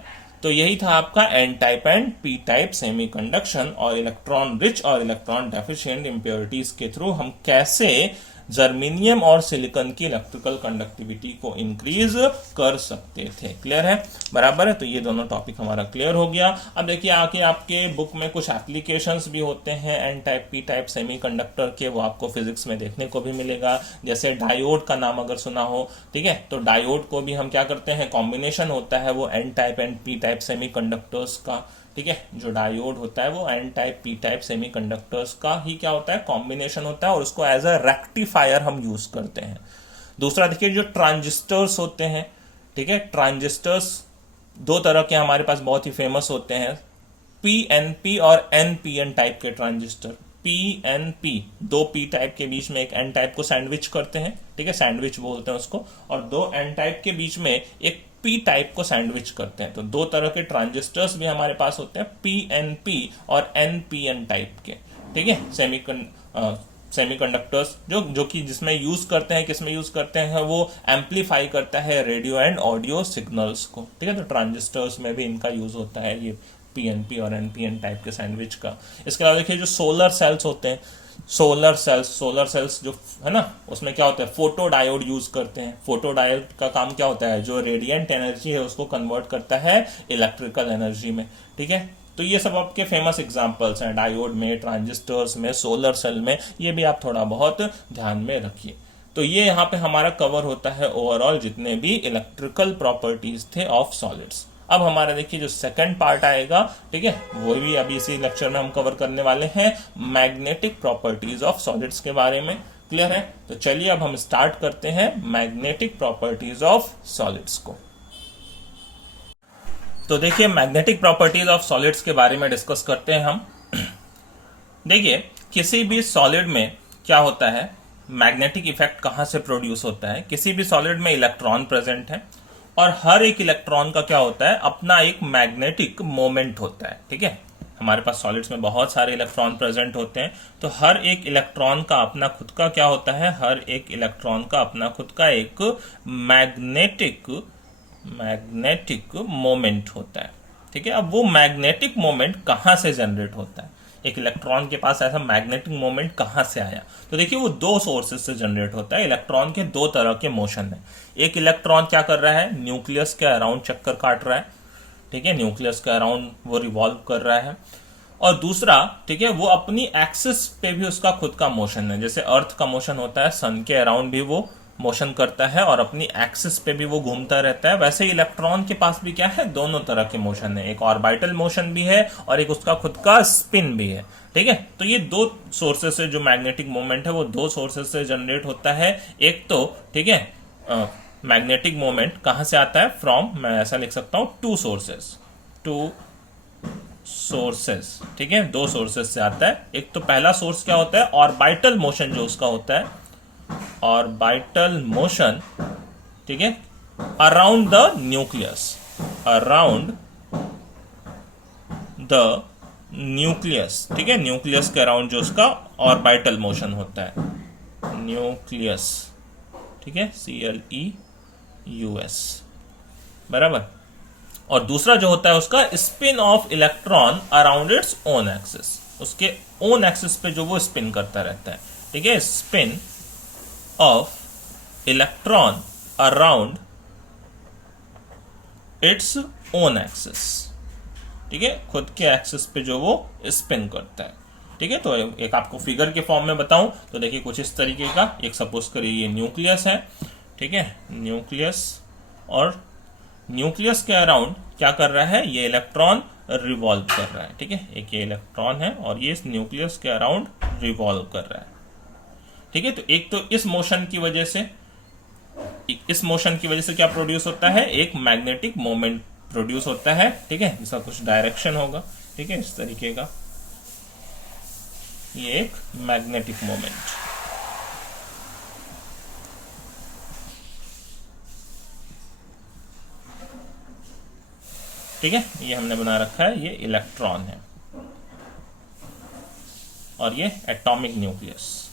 तो यही था आपका N type and P type semiconduction, और इलेक्ट्रॉन रिच और इलेक्ट्रॉन डेफिशिएंट इंप्योरिटीज के थ्रू हम कैसे जर्मेनियम और सिलिकॉन की इलेक्ट्रिकल कंडक्टिविटी को इंक्रीज कर सकते थे। क्लियर है? बराबर है। तो ये दोनों टॉपिक हमारा क्लियर हो गया। अब देखिए आके आपके बुक में कुछ एप्लीकेशंस भी होते हैं N type P type semiconductor के, वो आपको फिजिक्स में देखने को भी मिलेगा। जैसे डायोड का नाम अगर सुना हो, ठीक है, तो डायोड को भी हम क्या करते हैं? कॉम्बिनेशन होता है वो N type and P type semiconductors का, ठीक है। जो डायोड होता है वो N type P type semiconductors का ही क्या होता है? कॉम्बिनेशन होता है, और उसको एज अ रेक्टिफायर हम यूज करते हैं। दूसरा देखिए, जो ट्रांजिस्टर्स होते हैं, ठीक है, ट्रांजिस्टर्स 2 तरह के हमारे पास बहुत ही फेमस होते हैं, पीएनपी और एनपीएन टाइप के ट्रांजिस्टर। पीएनपी, 2 पी टाइप के बीच में एक एन टाइप को सैंडविच करते हैं, ठीक है, सैंडविच बोलते हैं उसको, और 2 एन टाइप के बीच में एक पी टाइप को सैंडविच करते हैं। तो 2 तरह के ट्रांजिस्टर्स भी हमारे पास होते हैं, पीएनपी और एनपीएन टाइप के, ठीक है। सेमीकंडक्टर्स जो कि जिसमें यूज करते हैं, किसमें यूज करते हैं? वो एम्पलीफाई करता है रेडियो एंड ऑडियो सिग्नल्स को, ठीक है। तो ट्रांजिस्टर्स में भी इनका यूज होता है, ये पीएनपी और एनपीएन टाइप के सैंडविच का। इसके अलावा देखिए जो सोलर सेल्स होते हैं, सोलर सेल्स जो है ना, उसमें क्या होता है? फोटो डायोड यूज करते हैं। फोटो डायोड का काम क्या होता है? जो रेडिएंट एनर्जी है उसको कन्वर्ट करता है इलेक्ट्रिकल एनर्जी में, ठीक है। तो तो ये सब आपके फेमस एग्जांपल्स हैं, डायोड में, ट्रांजिस्टर्स में, सोलर सेल में, ये भी आप थोड़ा बहुत ध्यान में रखिए। तो ये यहाँ पे हमारा कवर होता है ओवरऑल जितने भी इलेक्ट्रिकल प्रॉपर्टीज थे ऑफ सॉलिड्स। अब हमारा देखिए जो सेकंड पार्ट आएगा, ठीक है, वो भी अभी इसी लेक्चर में हम कवर करने वाले हैं, मैग्नेटिक प्रॉपर्टीज ऑफ सॉलिड्स के बारे में। क्लियर है? तो चलिए अब हम स्टार्ट करते हैं मैग्नेटिक प्रॉपर्टीज ऑफ सॉलिड्स को। तो देखिए मैग्नेटिक प्रॉपर्टीज ऑफ सॉलिड्स के बारे में डिस्कस करते हैं हम। देखिए किसी भी सॉलिड में क्या होता है, मैग्नेटिक इफेक्ट कहां से प्रोड्यूस होता है। किसी भी सॉलिड में इलेक्ट्रॉन प्रेजेंट है और हर एक इलेक्ट्रॉन का क्या होता है, अपना एक मैग्नेटिक मोमेंट होता है। ठीक है, हमारे पास सॉलिड्स में बहुत सारे इलेक्ट्रॉन प्रेजेंट होते हैं, तो हर एक इलेक्ट्रॉन का अपना खुद का क्या होता है, हर एक इलेक्ट्रॉन का अपना खुद का एक मैग्नेटिक मोमेंट होता है। ठीक है, अब वो मैग्नेटिक मोमेंट कहां से जनरेट होता है, एक इलेक्ट्रॉन के पास ऐसा मैग्नेटिक मोमेंट कहां से आया, तो देखिए वो दो सोर्सेस से जनरेट होता है। इलेक्ट्रॉन के दो तरह के मोशन है। एक इलेक्ट्रॉन क्या कर रहा है, न्यूक्लियस के अराउंड चक्कर काट रहा है, ठीक है, न्यूक्लियस के अराउंड वो रिवॉल्व कर रहा है। और दूसरा, ठीक है, वो अपनी एक्सिस पे भी उसका खुद का मोशन है। जैसे अर्थ का मोशन होता है, सन के अराउंड भी वो मोशन करता है और अपनी एक्सिस पे भी वो घूमता रहता है, वैसे ही इलेक्ट्रॉन के पास भी क्या है, दोनों तरह के मोशन है। एक ऑर्बिटल मोशन भी है और एक उसका खुद का स्पिन भी है। ठीक है, तो ये दो सोर्सेस से जो मैग्नेटिक मोमेंट है वो दो सोर्सेस से जनरेट होता है। एक तो, ठीक है, मैग्नेटिक मोमेंट कहां से आता है, फ्रॉम, मैं ऐसा लिख सकता हूं, टू सोर्सेस। ठीक है, दो सोर्सेस से आता है। एक तो पहला सोर्स क्या होता है, ऑर्बिटल मोशन जो उसका होता है, ऑर्बिटल मोशन, ठीक है, अराउंड द न्यूक्लियस, ठीक है, न्यूक्लियस के अराउंड जो उसका ऑर्बिटल मोशन होता है, न्यूक्लियस, ठीक है, CLEUS, बराबर। और दूसरा जो होता है उसका spin off electron around its own axis, उसके ओन एक्सिस पे जो वो स्पिन करता रहता है। ठीक है, spin off electron around its own axis, ठीक है, खुद के एक्सिस पे जो वो स्पिन करता है। ठीक है, तो एक आपको फिगर के फॉर्म में बताऊं तो देखिए कुछ इस तरीके का, एक सपोज करिए ये न्यूक्लियस है, ठीक है, न्यूक्लियस, और न्यूक्लियस के अराउंड क्या कर रहा है, ये इलेक्ट्रॉन रिवॉल्व कर रहा है। ठीक है, एक ये इलेक्ट्रॉन है और ये इस न्यूक्लियस के अराउंड रिवॉल्व कर रहा है। ठीक है, तो एक तो इस मोशन की वजह से क्या प्रोड्यूस होता है, एक मैग्नेटिक मोमेंट प्रोड्यूस होता है। ठीक है, इसका कुछ डायरेक्शन होगा, ठीक है, इस तरीके का, ये एक मैग्नेटिक मोमेंट। ठीक है, ये हमने बना रखा है, ये इलेक्ट्रॉन है और ये एटॉमिक न्यूक्लियस,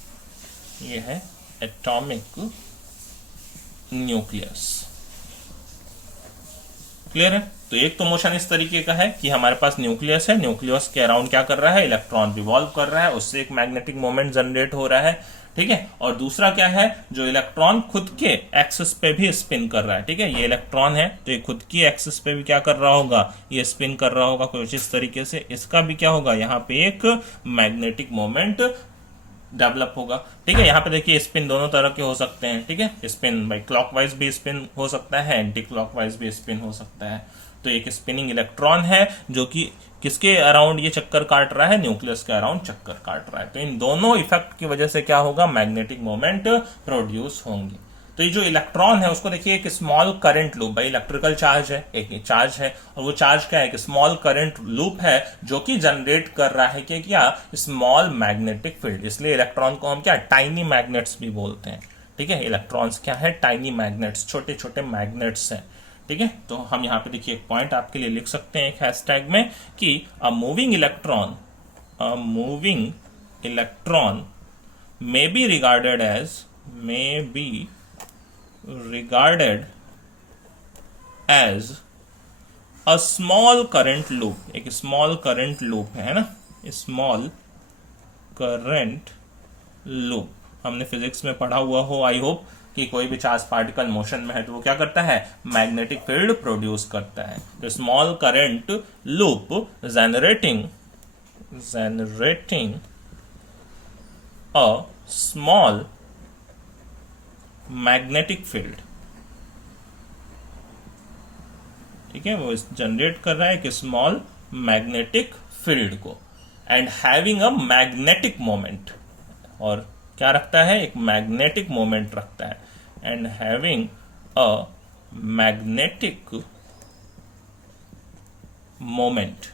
ये है एटॉमिक न्यूक्लियस। क्लियर है? तो एक तो मोशन इस तरीके का है कि हमारे पास न्यूक्लियस है, न्यूक्लियस के अराउंड क्या कर रहा है, इलेक्ट्रॉन रिवॉल्व कर रहा है, उससे एक मैग्नेटिक मोमेंट जनरेट हो रहा है। ठीक है, और दूसरा क्या है, जो इलेक्ट्रॉन खुद के एक्सिस पे भी स्पिन कर रहा है। ठीक है, ये इलेक्ट्रॉन है तो ये खुद की एक्सिस पे भी क्या कर रहा होगा, ये स्पिन कर रहा होगा कुछ इस तरीके से, इसका भी क्या होगा, यहाँ पे एक मैग्नेटिक मोमेंट डेवलप होगा। ठीक है, यहाँ पे देखिए स्पिन दोनों तरह के हो सकते हैं। ठीक है, स्पिन बाई क्लॉकवाइज भी स्पिन हो सकता है, एंटी क्लॉकवाइज भी स्पिन हो सकता है। तो एक स्पिनिंग इलेक्ट्रॉन है जो कि किसके अराउंड ये चक्कर काट रहा है, न्यूक्लियस के अराउंड चक्कर काट रहा है। तो इन दोनों इफेक्ट की वजह से क्या होगा, मैग्नेटिक मोमेंट प्रोड्यूस होंगे। तो ये जो इलेक्ट्रॉन है उसको देखिए एक स्मॉल करंट लूप, भाई इलेक्ट्रिकल चार्ज है, एक चार्ज है, और वो चार्ज क्या है, एक स्मॉल करंट लूप है जो कि जनरेट कर रहा है कि क्या, स्मॉल मैग्नेटिक फील्ड। इसलिए इलेक्ट्रॉन को हम क्या, टाइनी मैग्नेट्स भी बोलते हैं। ठीक है, इलेक्ट्रॉन्स क्या है, टाइनी मैग्नेट्स, छोटे छोटे मैग्नेट्स हैं। ठीक है, तो हम यहाँ पे देखिए एक पॉइंट आपके लिए लिख सकते हैं एक हैशटैग में कि a moving electron may be regarded as a small current loop. एक स्मॉल करंट लूप है ना, स्मॉल करंट लूप, हमने फिजिक्स में पढ़ा हुआ हो आई होप। कि कोई भी चार्ज पार्टिकल मोशन में है तो वो क्या करता है, मैग्नेटिक फील्ड प्रोड्यूस करता है। तो small current loop generating a small magnetic field, ठीक है, वो जनरेट कर रहा है कि स्मॉल मैग्नेटिक फील्ड को, and having a magnetic moment, और क्या रखता है, एक मैग्नेटिक मोमेंट रखता है, and having a magnetic moment,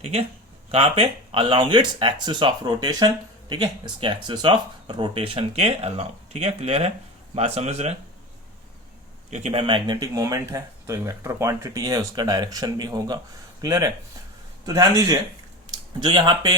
ठीक है, कहां पे, along its axis of rotation, ठीक है, इसके एक्सिस ऑफ रोटेशन के अलोंग, ठीक है, क्लियर है, बात समझ रहे हैं, क्योंकि भाई मैग्नेटिक मोमेंट है तो एक वेक्टर क्वांटिटी है, उसका डायरेक्शन भी होगा, क्लियर है। तो ध्यान दीजिए, जो यहां पे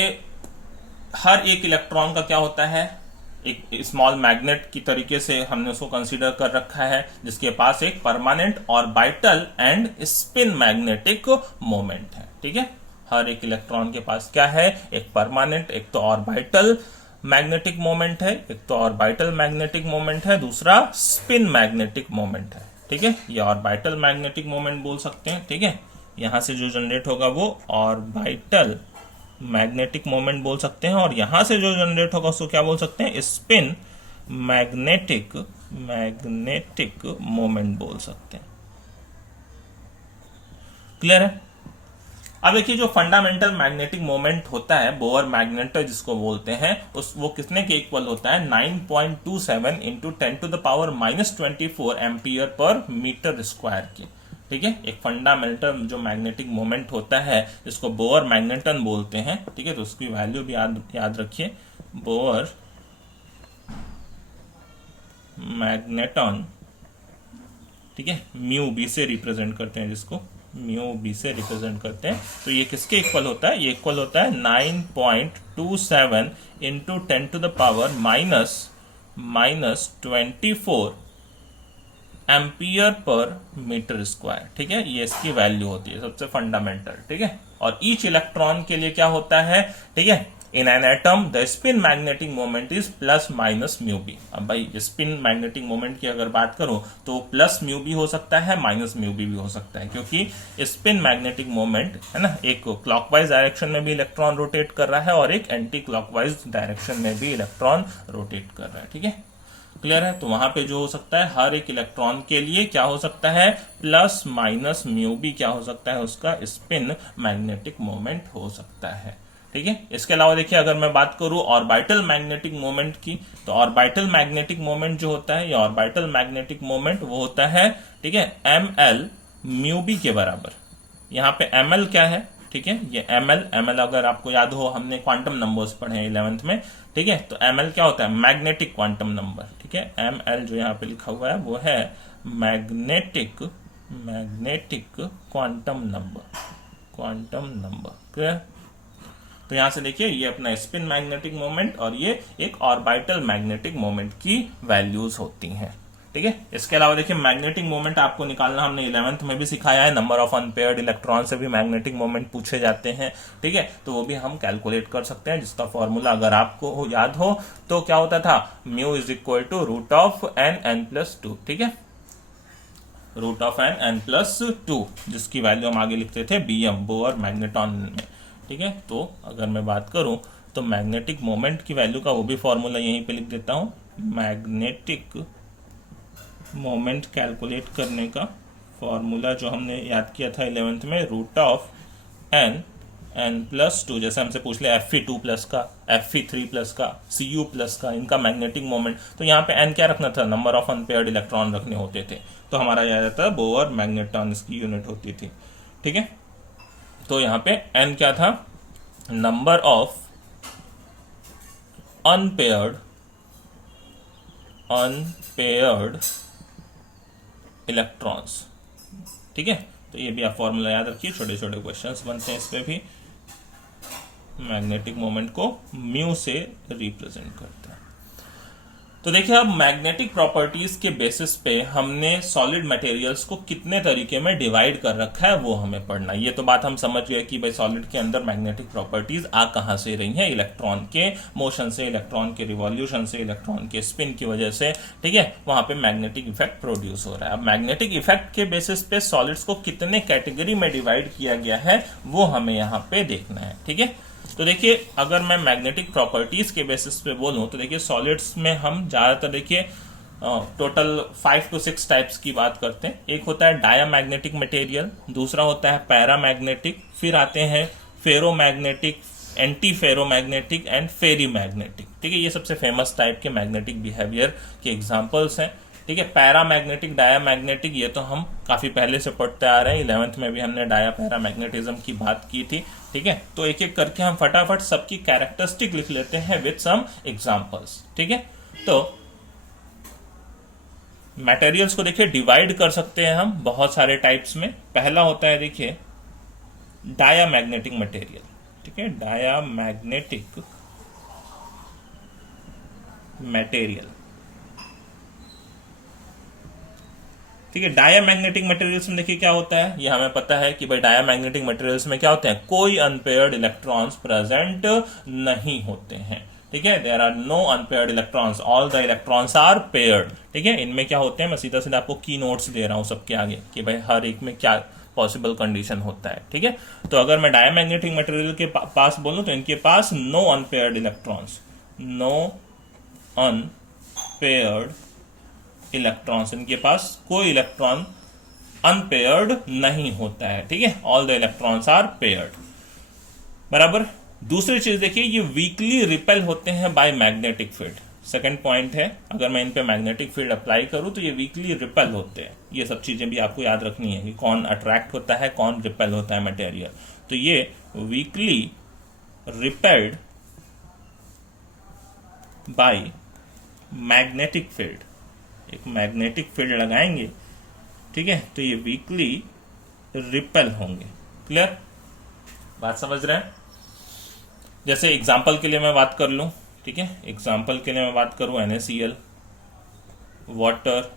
हर एक इलेक्ट्रॉन का क्या होता है, एक स्मॉल मैग्नेट की तरीके से हमने उसको कंसीडर कर रखा है, जिसके पास एक permanent orbital and spin magnetic moment है, ठीक है, हर एक इलेक्ट्रॉन के पास क्या है, एक परमानेंट, एक तो ऑर्बिटल मैग्नेटिक मोमेंट है, एक तो ऑर्बिटल मैग्नेटिक मोमेंट है, दूसरा स्पिन मैग्नेटिक मोमेंट है, ठीक है, ये ऑर्बिटल मैग्नेटिक मोमेंट बोल सकते हैं, ठीक है, यहां से जो जनरेट होगा वो ऑर्बिटल मैग्नेटिक मोमेंट बोल सकते हैं, और यहां से जो जनरेट होगा उसको क्या बोल सकते हैं, स्पिन मैग्नेटिक मोमेंट बोल सकते हैं, क्लियर है। अब देखिए, जो फंडामेंटल मैग्नेटिक मोमेंट होता है, बोअर मैग्नेट जिसको बोलते हैं, उस वो कितने के इक्वल होता है, 9.27 into 10⁻24 ampere per metre square के, ठीक है, एक फंडामेंटल जो मैग्नेटिक मोमेंट होता है जिसको बोअर मैग्नेटन बोलते हैं, ठीक है, तो उसकी वैल्यू भी याद रखिए, बोअर मैग्नेटन, ठीक है, म्यू बी से रिप्रेजेंट करते हैं, जिसको म्यू बी से रिप्रेजेंट करते हैं, तो ये किसके इक्वल होता है, ये इक्वल होता है 9.27 into 10⁻24 ampere per metre square, ठीक है, ये इसकी वैल्यू होती है सबसे फंडामेंटल, ठीक है, और ईच इलेक्ट्रॉन के लिए क्या होता है, ठीक है, in an atom the spin magnetic moment is plus minus mu B. अब भाई स्पिन मैग्नेटिक मोमेंट की अगर बात करूं तो प्लस म्यू बी हो सकता है, माइनस म्यू बी भी हो सकता है, क्योंकि स्पिन मैग्नेटिक मोमेंट है ना, एक क्लॉकवाइज डायरेक्शन में भी इलेक्ट्रॉन रोटेट कर रहा है और एक एंटी क्लॉकवाइज डायरेक्शन में भी इलेक्ट्रॉन रोटेट कर रहा है, ठीक है, क्लियर है। तो वहां पे जो हो सकता है, हर एक इलेक्ट्रॉन के लिए क्या हो सकता है, प्लस माइनस म्यू बी क्या हो सकता है, उसका स्पिन मैग्नेटिक मोमेंट हो सकता है, ठीक है। इसके अलावा देखिए, अगर मैं बात करूं ऑर्बिटल मैग्नेटिक मोमेंट की, तो ऑर्बिटल मैग्नेटिक मोमेंट जो होता है, ये ऑर्बिटल मैग्नेटिक मोमेंट वो होता है, ठीक है, ml म्यू बी के बराबर। यहाँ पे ml क्या है, ठीक है, ये ml अगर आपको याद हो, हमने क्वांटम नंबर्स पढ़े हैं 11th में, ठीक है, तो ml क्या होता है, मैग्नेटिक क्वांटम नंबर, ठीक है, ml जो यहाँ पे लिखा हुआ है वो है मैग्नेटिक क्वांटम नंबर, क्लियर। तो यहां से देखिए, ये अपना स्पिन मैग्नेटिक मोमेंट और ये एक ऑर्बिटल मैग्नेटिक मोमेंट की वैल्यूज होती हैं, ठीक है। इसके अलावा देखिए, मैग्नेटिक मोमेंट आपको निकालना हमने 11th में भी सिखाया है, नंबर ऑफ अनपेयर्ड इलेक्ट्रॉन से भी मैग्नेटिक मोमेंट पूछे जाते हैं, ठीक है, तो वो भी हम कैलकुलेट कर सकते हैं, जिसका फॉर्मूला अगर आपको याद हो तो क्या होता था, mu is equal to root of n+2, ठीक है, रूट ऑफ n+2, जिसकी वैल्यू हम आगे लिखते थे bm, बोअर मैग्नेटॉन में, ठीक है। तो अगर मैं बात करूं तो मैग्नेटिक मोमेंट की वैल्यू का वो भी फॉर्मूला यहीं पे लिख देता हूं, मैग्नेटिक मोमेंट कैलकुलेट करने का फॉर्मूला जो हमने याद किया था 11th में, रूट ऑफ n+2, जैसे हमसे पूछ ले Fe2+ का, Fe3+ का, Cu+ का, इनका मैग्नेटिक मोमेंट, तो यहाँ पे n क्या रखना था, नंबर ऑफ अनपेयर्ड इलेक्ट्रॉन रखने होते थे, तो हमारा याद आता है बोअर मैग्नेटॉन, इसकी यूनिट होती थी, ठीक है। तो यहाँ पे n क्या था, नंबर ऑफ अनपेयर्ड इलेक्ट्रॉन्स, ठीक है। तो ये भी आप फॉर्मूला याद रखिए, छोटे छोटे क्वेश्चंस बनते हैं इस पे भी। मैग्नेटिक मोमेंट को म्यू से रिप्रेजेंट करते हैं। तो देखिए अब मैग्नेटिक प्रॉपर्टीज के बेसिस पे हमने सॉलिड मटेरियल्स को कितने तरीके में डिवाइड कर रखा है वो हमें पढ़ना है। ये तो बात हम समझ गए कि भाई सॉलिड के अंदर मैग्नेटिक प्रॉपर्टीज आ कहां से रही हैं, इलेक्ट्रॉन के मोशन से, इलेक्ट्रॉन के रिवॉल्यूशन से, इलेक्ट्रॉन के स्पिन की वजह से, ठीक है, वहां पे मैग्नेटिक इफेक्ट प्रोड्यूस हो रहा है। अब मैग्नेटिक इफेक्ट के बेसिस पे सॉलिड्स को कितने कैटेगरी में डिवाइड किया गया है वो हमें यहाँ पे देखना है, ठीक है। तो देखिए अगर मैं मैग्नेटिक प्रॉपर्टीज के बेसिस पे बोलूं तो देखिए सॉलिड्स में हम ज्यादातर देखिए टोटल 5 to 6 टाइप्स की बात करते हैं। एक होता है डायामैग्नेटिक मटेरियल, दूसरा होता है पैरामैग्नेटिक, फिर आते हैं फेरोमैग्नेटिक, एंटी फेरोमैग्नेटिक एंड फेरीमैग्नेटिक, ठीक है। ये सबसे फेमस टाइप के मैग्नेटिक बिहेवियर के एग्जांपल्स हैं, ठीक है। पैरामैग्नेटिक, डायामैग्नेटिक, ये तो हम काफी पहले से पढ़ते आ रहे हैं, 11th में भी हमने डाया पैरामैग्नेटिज्म की बात की थी, ठीक है। तो एक एक करके हम फटाफट सबकी कैरेक्टरिस्टिक लिख लेते हैं विद सम एग्जांपल्स, ठीक है। तो मटेरियल्स को देखिए डिवाइड कर सकते हैं हम बहुत सारे टाइप्स में। पहला होता है देखिए डायामैग्नेटिक मटेरियल, ठीक है, डायामैग्नेटिक मटेरियल, ठीक है। डायामैग्नेटिक मटेरियल्स में देखिए क्या होता है, ये हमें पता है कि भाई डायामैग्नेटिक मटेरियल्स में क्या होते हैं, कोई अनपेयर्ड इलेक्ट्रॉन्स प्रेजेंट नहीं होते हैं, ठीक है। There are no unpaired electrons, all the electrons are paired, ठीक है। इनमें क्या होते हैं, मैं सीधा सीधा आपको की नोट्स दे रहा हूं सबके आगे कि भाई हर एक में क्या पॉसिबल कंडीशन होता है, ठीक है। तो अगर मैं डायामैग्नेटिक मटेरियल के पास बोलूं तो इनके पास no unpaired electrons, no unpaired electrons, इनके पास कोई इलेक्ट्रॉन अनपेयर्ड नहीं होता है, ठीक है। All the electrons are paired, बराबर। दूसरी चीज देखिए ये वीकली रिपेल होते हैं by magnetic field, second point है। अगर मैं इन पे मैग्नेटिक फील्ड अप्लाई करूं तो ये वीकली रिपेल होते हैं। ये सब चीजें भी आपको याद रखनी है कि कौन अट्रैक्ट होता है, कौन रिपेल होता है मटेरियल। तो ये weekly repelled by magnetic field, एक मैग्नेटिक फील्ड लगाएंगे, ठीक है, तो ये वीकली रिपेल होंगे। क्लियर, बात समझ रहे हैं। जैसे एग्जांपल के लिए मैं बात कर लूं, ठीक है, एग्जांपल के लिए मैं बात करूं NaCl, वाटर,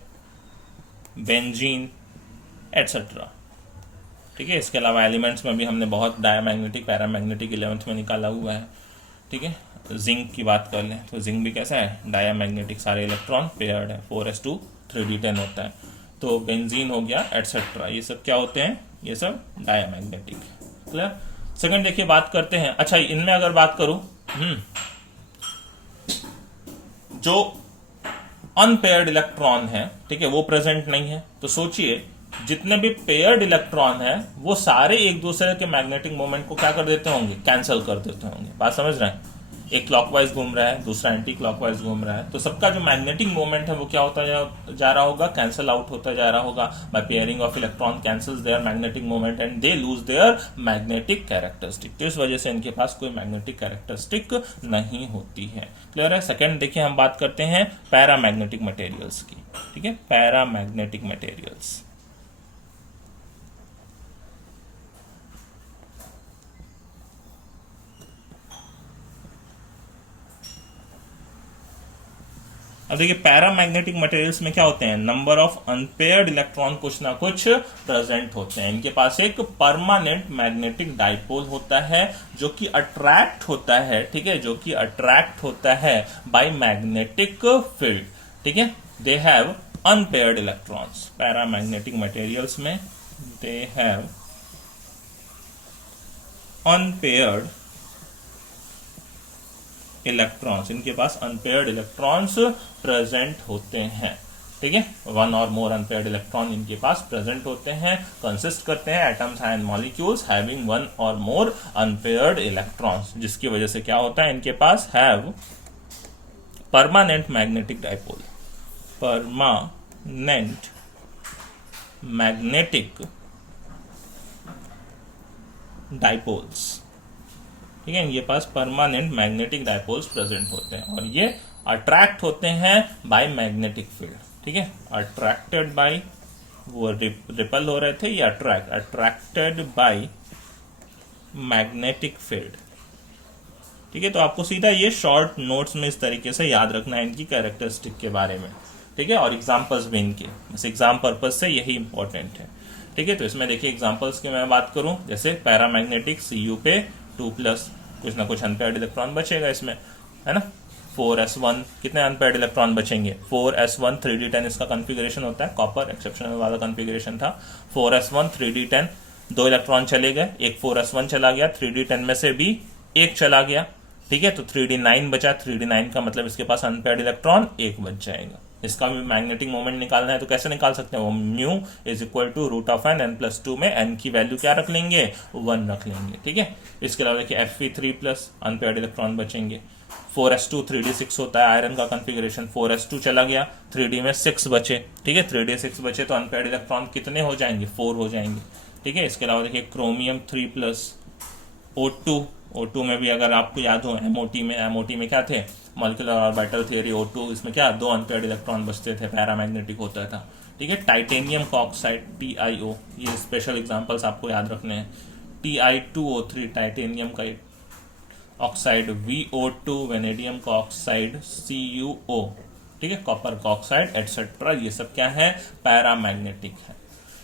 बेंजीन एटसेट्रा, ठीक है। इसके अलावा एलिमेंट्स में भी हमने बहुत डायामैग्नेटिक, पैरामैग्नेटिक 11th में निकाला हुआ है, ठीक है। जिंक की बात कर लें तो जिंक भी कैसा है, डायामैग्नेटिक, सारे इलेक्ट्रॉन पेयर्ड है, 4s2 3d10 होता है। तो बेंजीन हो गया एटसेट्रा, ये सब क्या होते हैं, ये सब डायामैग्नेटिक। क्लियर। सेकंड देखिए बात करते हैं, अच्छा इनमें अगर बात करूं जो अनपेयर्ड इलेक्ट्रॉन है, ठीक है, वो प्रेजेंट नहीं है, तो सोचिए जितने भी पेयर्ड इलेक्ट्रॉन है वो सारे एक दूसरे के मैग्नेटिक मोमेंट को क्या कर देते होंगे, कैंसिल कर देते होंगे। बात समझ रहे हैं। एक क्लॉकवाइज घूम रहा है, दूसरा एंटी क्लॉकवाइज घूम रहा है, तो सबका जो मैग्नेटिक मोमेंट है वो क्या होता जा रहा होगा, कैंसिल आउट होता जा रहा होगा। By pairing of electron cancels their magnetic moment and they lose their magnetic characteristic. तो इस वजह से इनके पास कोई मैग्नेटिक कैरेक्टरिस्टिक नहीं होती है। क्लियर है। सेकंड देखिए हम बात करते हैं पैरामैग्नेटिक मटेरियल्स की, ठीक है, पैरामैग्नेटिक मटेरियल्स। अब देखिए पैरामैग्नेटिक मटेरियल्स में क्या होते हैं, नंबर ऑफ अनपेयर्ड इलेक्ट्रॉन कुछ ना कुछ प्रेजेंट होते हैं। इनके पास एक परमानेंट मैग्नेटिक डाइपोल होता है जो कि अट्रैक्ट होता है, ठीक है, जो कि अट्रैक्ट होता है बाय मैग्नेटिक फील्ड, ठीक है। They have unpaired electrons, paramagnetic materials में दे हैव अनपेयर्ड इलेक्ट्रॉन्स, इनके पास अनपेयर्ड इलेक्ट्रॉन्स प्रेजेंट होते हैं, ठीक है। वन और मोर अनपेयर्ड इलेक्ट्रॉन इनके पास प्रेजेंट होते हैं, कंसिस्ट करते हैं atoms and molecules having one और मोर अनपेयर्ड इलेक्ट्रॉन्स, जिसकी वजह से क्या होता है, इनके पास have permanent magnetic dipole, permanent magnetic dipoles, ठीक है। इनके पास परमानेंट मैग्नेटिक डाइपोल्स प्रेजेंट होते हैं और ये अट्रैक्ट होते हैं बाय मैग्नेटिक फील्ड, ठीक है। अट्रैक्टेड बाय, वो रिपल हो रहे थे, ये अट्रैक्टेड बाय मैग्नेटिक फील्ड, ठीक है, तो आपको सीधा ये शॉर्ट नोट्स में इस तरीके से याद रखना है इनकी कैरेक्टरिस्टिक के बारे में। ठीक है, और एग्जाम्पल्स भी इनके, बस एग्जाम पर्पज से यही इंपॉर्टेंट है। ठीक है, तो इसमें देखिए एग्जाम्पल्स की मैं बात करूं, जैसे पैरामैग्नेटिक Cu पे 2+ कुछ ना कुछ अनपेयर्ड इलेक्ट्रॉन बचेगा इसमें, है ना। 4s1 कितने अनपेयर्ड इलेक्ट्रॉन बचेंगे, 4s1 3d10 इसका कॉन्फ़िगरेशन होता है, कॉपर एक्सेप्शनल वाला कॉन्फ़िगरेशन था। 4s1 3d10 2 इलेक्ट्रॉन चले गए, एक 4s1 चला गया, 3d10 में से भी एक चला गया। ठीक है, तो 3d9 बचा, 3d9 का मतलब इसके पास अनपेयर्ड इलेक्ट्रॉन एक बच जाएगा। इसका भी मैग्नेटिक मोमेंट निकालना है तो कैसे निकाल सकते हैं, वो mu is equal to √n n+2 में n की वैल्यू क्या रख लेंगे, 1 रख लेंगे। ठीक है, इसके अलावा देखिए Fe3+ अनपेयर्ड इलेक्ट्रॉन बचेंगे। 4s2 3d6 होता है आयरन का कॉन्फ़िगरेशन, 4s2 चला गया, 3d में 6 बचे। ठीक है, 3d 6 बचे तो अनपेयर्ड इलेक्ट्रॉन कितने हो जाएंगे, 4 हो जाएंगे। ठीक है, इसके अलावा देखिए क्रोमियम 3+ O2 में भी अगर आपको याद हो MOT में क्या थे, मॉलिक्यूलर ऑर्बिटल थ्योरी O2, इसमें क्या 2 अनपेयर्ड इलेक्ट्रॉन बचते थे, पैरामैग्नेटिक होता था। ठीक है, टाइटेनियम का ऑक्साइड TiO, ये स्पेशल एग्जांपल्स आपको याद रखने हैं। Ti2O3 टाइटेनियम का ऑक्साइड, VO2 वेनेडियम का ऑक्साइड, CuO, ठीक है, कॉपर का ऑक्साइड एटसेट्रा, ये सब क्या है, पैरामैग्नेटिक है।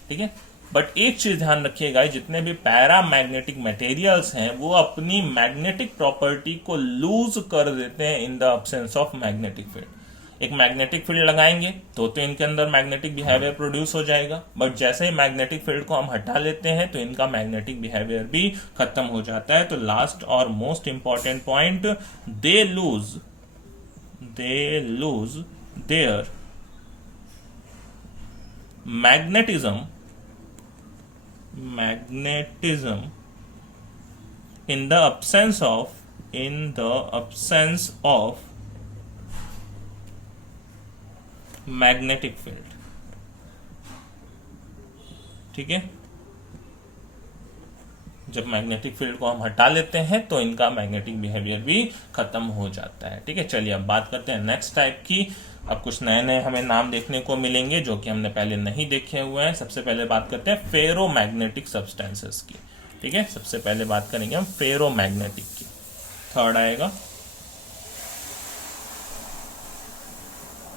ठीक है, बट एक चीज ध्यान रखिएगा, जितने भी पैरामैग्नेटिक मटेरियल्स हैं वो अपनी मैग्नेटिक प्रॉपर्टी को लूज कर देते हैं in the absence of magnetic field. एक मैग्नेटिक फील्ड लगाएंगे तो इनके अंदर मैग्नेटिक बिहेवियर प्रोड्यूस हो जाएगा, बट जैसे ही मैग्नेटिक फील्ड को हम हटा लेते हैं तो इनका मैग्नेटिक बिहेवियर भी खत्म हो जाता है। तो लास्ट और most important point, they lose there magnetism in the absence of magnetic field। ठीक है, जब मैग्नेटिक फील्ड को हम हटा लेते हैं तो इनका मैग्नेटिक बिहेवियर भी खत्म हो जाता है। ठीक है, चलिए अब बात करते हैं नेक्स्ट टाइप की। अब कुछ नए नए हमें नाम देखने को मिलेंगे जो कि हमने पहले नहीं देखे हुए हैं। सबसे पहले बात करते हैं फेरोमैग्नेटिक सब्सटेंसेस की। ठीक है, सबसे पहले बात करेंगे हम फेरोमैग्नेटिक की। थर्ड आएगा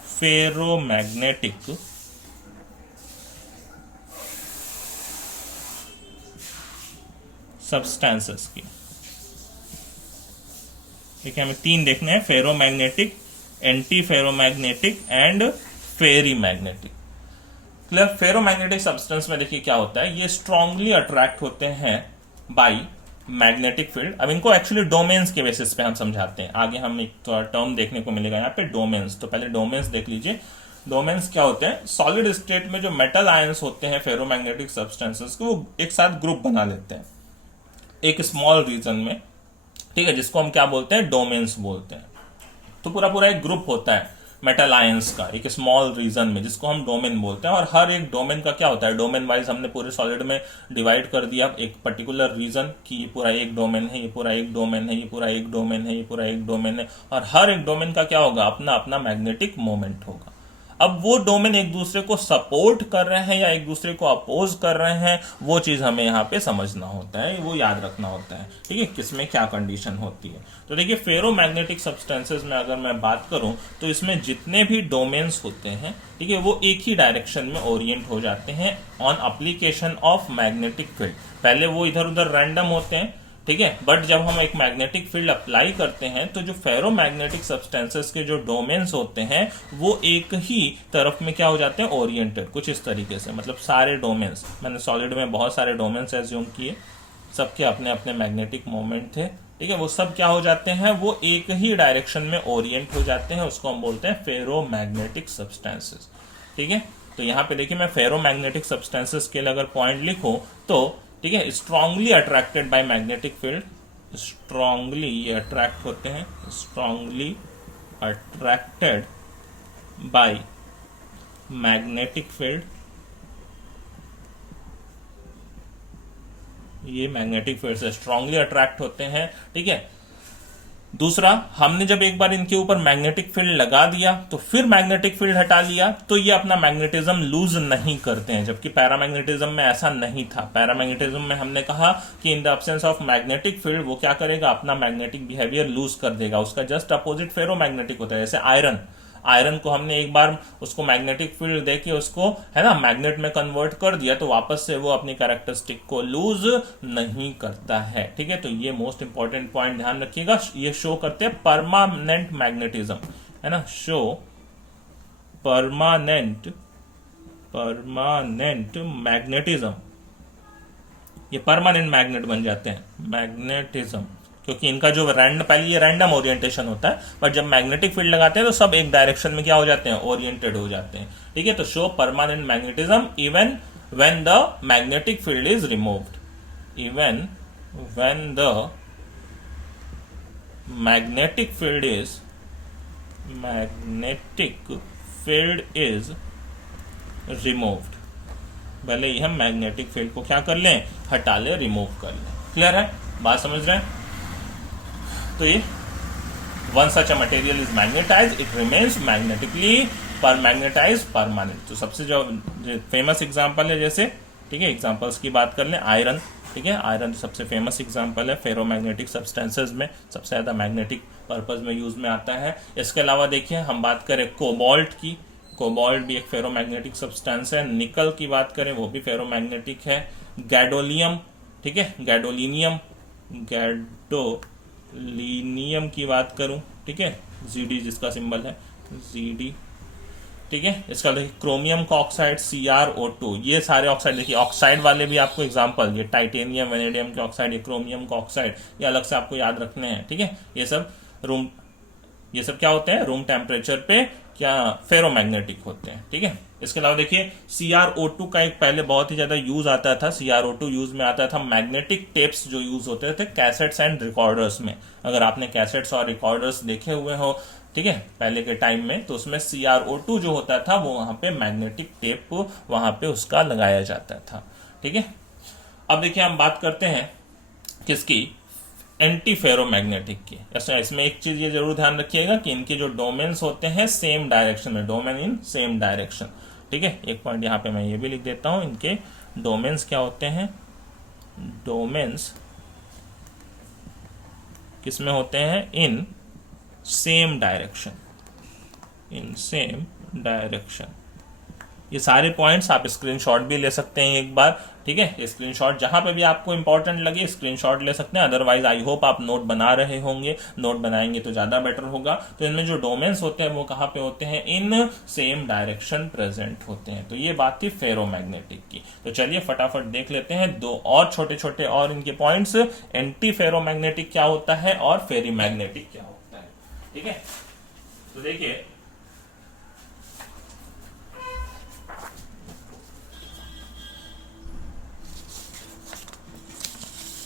फेरोमैग्नेटिक सब्सटेंसेस की। ठीक है, हमें 3 देखने हैं, ferromagnetic, antiferromagnetic and ferrimagnetic. Clear. Ferromagnetic substance में देखिए क्या होता है, ये स्ट्रांगली अट्रैक्ट होते हैं बाय मैग्नेटिक फील्ड। अब इनको एक्चुअली डोमेन्स के बेसिस पे हम समझाते हैं, आगे हम एक टर्म देखने को मिलेगा यहाँ पे डोमेन्स। तो पहले डोमेन्स देख लीजिए। डोमेन्स क्या होते हैं, सॉलिड स्टेट में जो मेटल आयंस होते हैं फेरोमैग्नेटिक सब्सटेंसेस को, वो एक साथ ग्रुप बना लेते हैं एक स्मॉल रीजन में। ठीक है, जिसको हम क्या बोलते हैं, डोमेन्स बोलते हैं। तो पूरा एक ग्रुप होता है मेटल आयंस का एक स्मॉल रीजन में, जिसको हम डोमेन बोलते हैं। और हर एक डोमेन का क्या होता है, डोमेन वाइज हमने पूरे सॉलिड में डिवाइड कर दिया एक पर्टिकुलर रीजन की, ये पूरा एक डोमेन है, ये पूरा एक डोमेन है, ये पूरा एक डोमेन है, ये पूरा एक डोमेन है। और हर एक डोमेन का क्या होगा, अपना अपना मैग्नेटिक मोमेंट होगा। अब वो डोमेन एक दूसरे को सपोर्ट कर रहे हैं या एक दूसरे को अपोज कर रहे हैं, वो चीज हमें यहाँ पे समझना होता है, वो याद रखना होता है। ठीक है, किसमें क्या कंडीशन होती है। तो देखिए फेरोमैग्नेटिक सब्सटेंसेस में अगर मैं बात करूं तो इसमें जितने भी डोमेन्स होते हैं, ठीक है, वो एक ही डायरेक्शन में ओरिएंट हो जाते हैं on application of magnetic field. पहले वो इधर उधर रैंडम होते हैं, ठीक है, बट जब हम एक मैग्नेटिक फील्ड अप्लाई करते हैं तो जो फेरोमैग्नेटिक सब्सटेंसेस के जो डोमेन्स होते हैं वो एक ही तरफ में क्या हो जाते हैं, ओरिएंटेड, कुछ इस तरीके से। मतलब सारे डोमेन्स, मैंने सॉलिड में बहुत सारे डोमेन्स एज्यूम किए, सबके अपने अपने मैग्नेटिक मोमेंट थे। ठीक है, वो सब क्या हो जाते हैं, वो एक ही डायरेक्शन में ओरिएंट हो जाते हैं, उसको हम बोलते हैं फेरोमैग्नेटिक सब्सटेंसेस। ठीक है, तो यहाँ पे देखिए मैं फेरोमैग्नेटिक सब्सटेंसेस के लिए अगर पॉइंट लिखूं तो, ठीक है, strongly attracted by magnetic field, strongly ये अट्रैक्ट होते हैं, strongly attracted by magnetic field, ये मैग्नेटिक फील्ड से स्ट्रांगली अट्रैक्ट होते हैं। ठीक है, दूसरा, हमने जब एक बार इनके ऊपर मैग्नेटिक फील्ड लगा दिया तो फिर मैग्नेटिक फील्ड हटा लिया तो ये अपना मैग्नेटिज्म लूज नहीं करते हैं, जबकि पैरामैग्नेटिज्म में ऐसा नहीं था। पैरामैग्नेटिज्म में हमने कहा कि in the absence of magnetic field वो क्या करेगा, अपना मैग्नेटिक बिहेवियर लूज कर देगा। उसका जस्ट अपोजिट फेरोमैग्नेटिक होता है। जैसे आयरन, आयरन को हमने एक बार उसको मैग्नेटिक फील्ड देके उसको है ना मैग्नेट में कन्वर्ट कर दिया तो वापस से वो अपनी कैरेक्टरिस्टिक को लूज नहीं करता है। ठीक है, तो ये मोस्ट इंपॉर्टेंट पॉइंट ध्यान रखिएगा। ये शो करते हैं परमानेंट मैग्नेटिज्म, है ना, शो परमानेंट मैग्नेटिज्म। ये परमानेंट मैग्नेट बन जाते हैं, मैग्नेटिज्म, क्योंकि इनका जो पहले ये रैंडम ओरिएंटेशन होता है, बट जब मैग्नेटिक फील्ड लगाते हैं तो सब एक डायरेक्शन में क्या हो जाते हैं, ओरिएंटेड हो जाते हैं। ठीक है, तो show permanent magnetism even when the magnetic field is removed, even when the magnetic field is removed. भले ही हम मैग्नेटिक फील्ड को क्या कर लें, हटा लें, रिमूव कर लें। क्लियर है, बात समझ रहे हैं? तो ये one such a material is magnetize it remains magnetically पर मैग्नेटाइज परमानेंट। तो सबसे जो फेमस एग्जांपल है, जैसे ठीक है एग्जांपल्स की बात कर लें, आयरन। ठीक है, आयरन सबसे फेमस एग्जांपल है, फेरोमैग्नेटिक सब्सटेंसेस में सबसे ज्यादा मैग्नेटिक पर्पज में यूज में आता है। इसके अलावा देखिए हम बात करें कोबाल्ट की, कोबाल्ट भी एक फेरोमैग्नेटिक सब्सटेंस है। निकल की बात करें वो भी फेरोमैग्नेटिक है। गैडोलियम, ठीक है, गैडोलिनियम की बात करूं, ठीक है, जीडी जिसका सिंबल है जीडी। ठीक है, इसका देखिए क्रोमियम का ऑक्साइड CrO2, ये सारे ऑक्साइड देखिए, ऑक्साइड वाले भी आपको एग्जांपल, ये टाइटेनियम, वेनेडियम के ऑक्साइड, ये क्रोमियम का ऑक्साइड, ये अलग से आपको याद रखने हैं। ठीक है, ये सब क्या होते हैं, रूम टेम्परेचर पे क्या फेरोमैग्नेटिक होते हैं। ठीक है, इसके अलावा देखिए CrO2 का एक पहले बहुत ही ज्यादा यूज आता था, CrO2 यूज में आता था मैग्नेटिक टेप्स जो यूज होते थे कैसेट्स एंड रिकॉर्डर्स में। अगर आपने कैसेट्स और रिकॉर्डर्स देखे हुए हो, ठीक है, पहले के टाइम में, तो उसमें CrO2 जो होता था वो वहां पे मैग्नेटिक टेप वहां पे उसका लगाया जाता था। ठीक है, अब देखिए हम बात करते हैं किसकी, एंटी फेरोमैग्नेटिक की। इसमें एक चीज ये जरूर ध्यान रखिएगा कि इनके जो डोमेन्स होते हैं सेम डायरेक्शन में, डोमेन इन सेम डायरेक्शन। ठीक है, एक पॉइंट यहां पे मैं ये भी लिख देता हूं, इनके डोमेन्स क्या होते हैं, डोमेन्स किसमें होते हैं, in same direction, in same direction. ये सारे पॉइंट्स आप स्क्रीनशॉट भी ले सकते हैं एक बार। ठीक है, स्क्रीनशॉट जहां पे भी आपको इंपॉर्टेंट लगे स्क्रीनशॉट ले सकते हैं, अदरवाइज आई होप आप नोट बना रहे होंगे, नोट बनाएंगे तो ज्यादा बेटर होगा। तो इनमें जो डोमेन्स होते हैं वो कहां पे होते हैं, इन सेम डायरेक्शन प्रेजेंट होते हैं। तो ये बात थी फेरोमैग्नेटिक की। तो चलिए फटाफट देख लेते हैं दो और छोटे छोटे और इनके पॉइंट्स, एंटी फेरोमैग्नेटिक क्या होता है और फेरीमैग्नेटिक क्या होता है। ठीक है, तो देखिए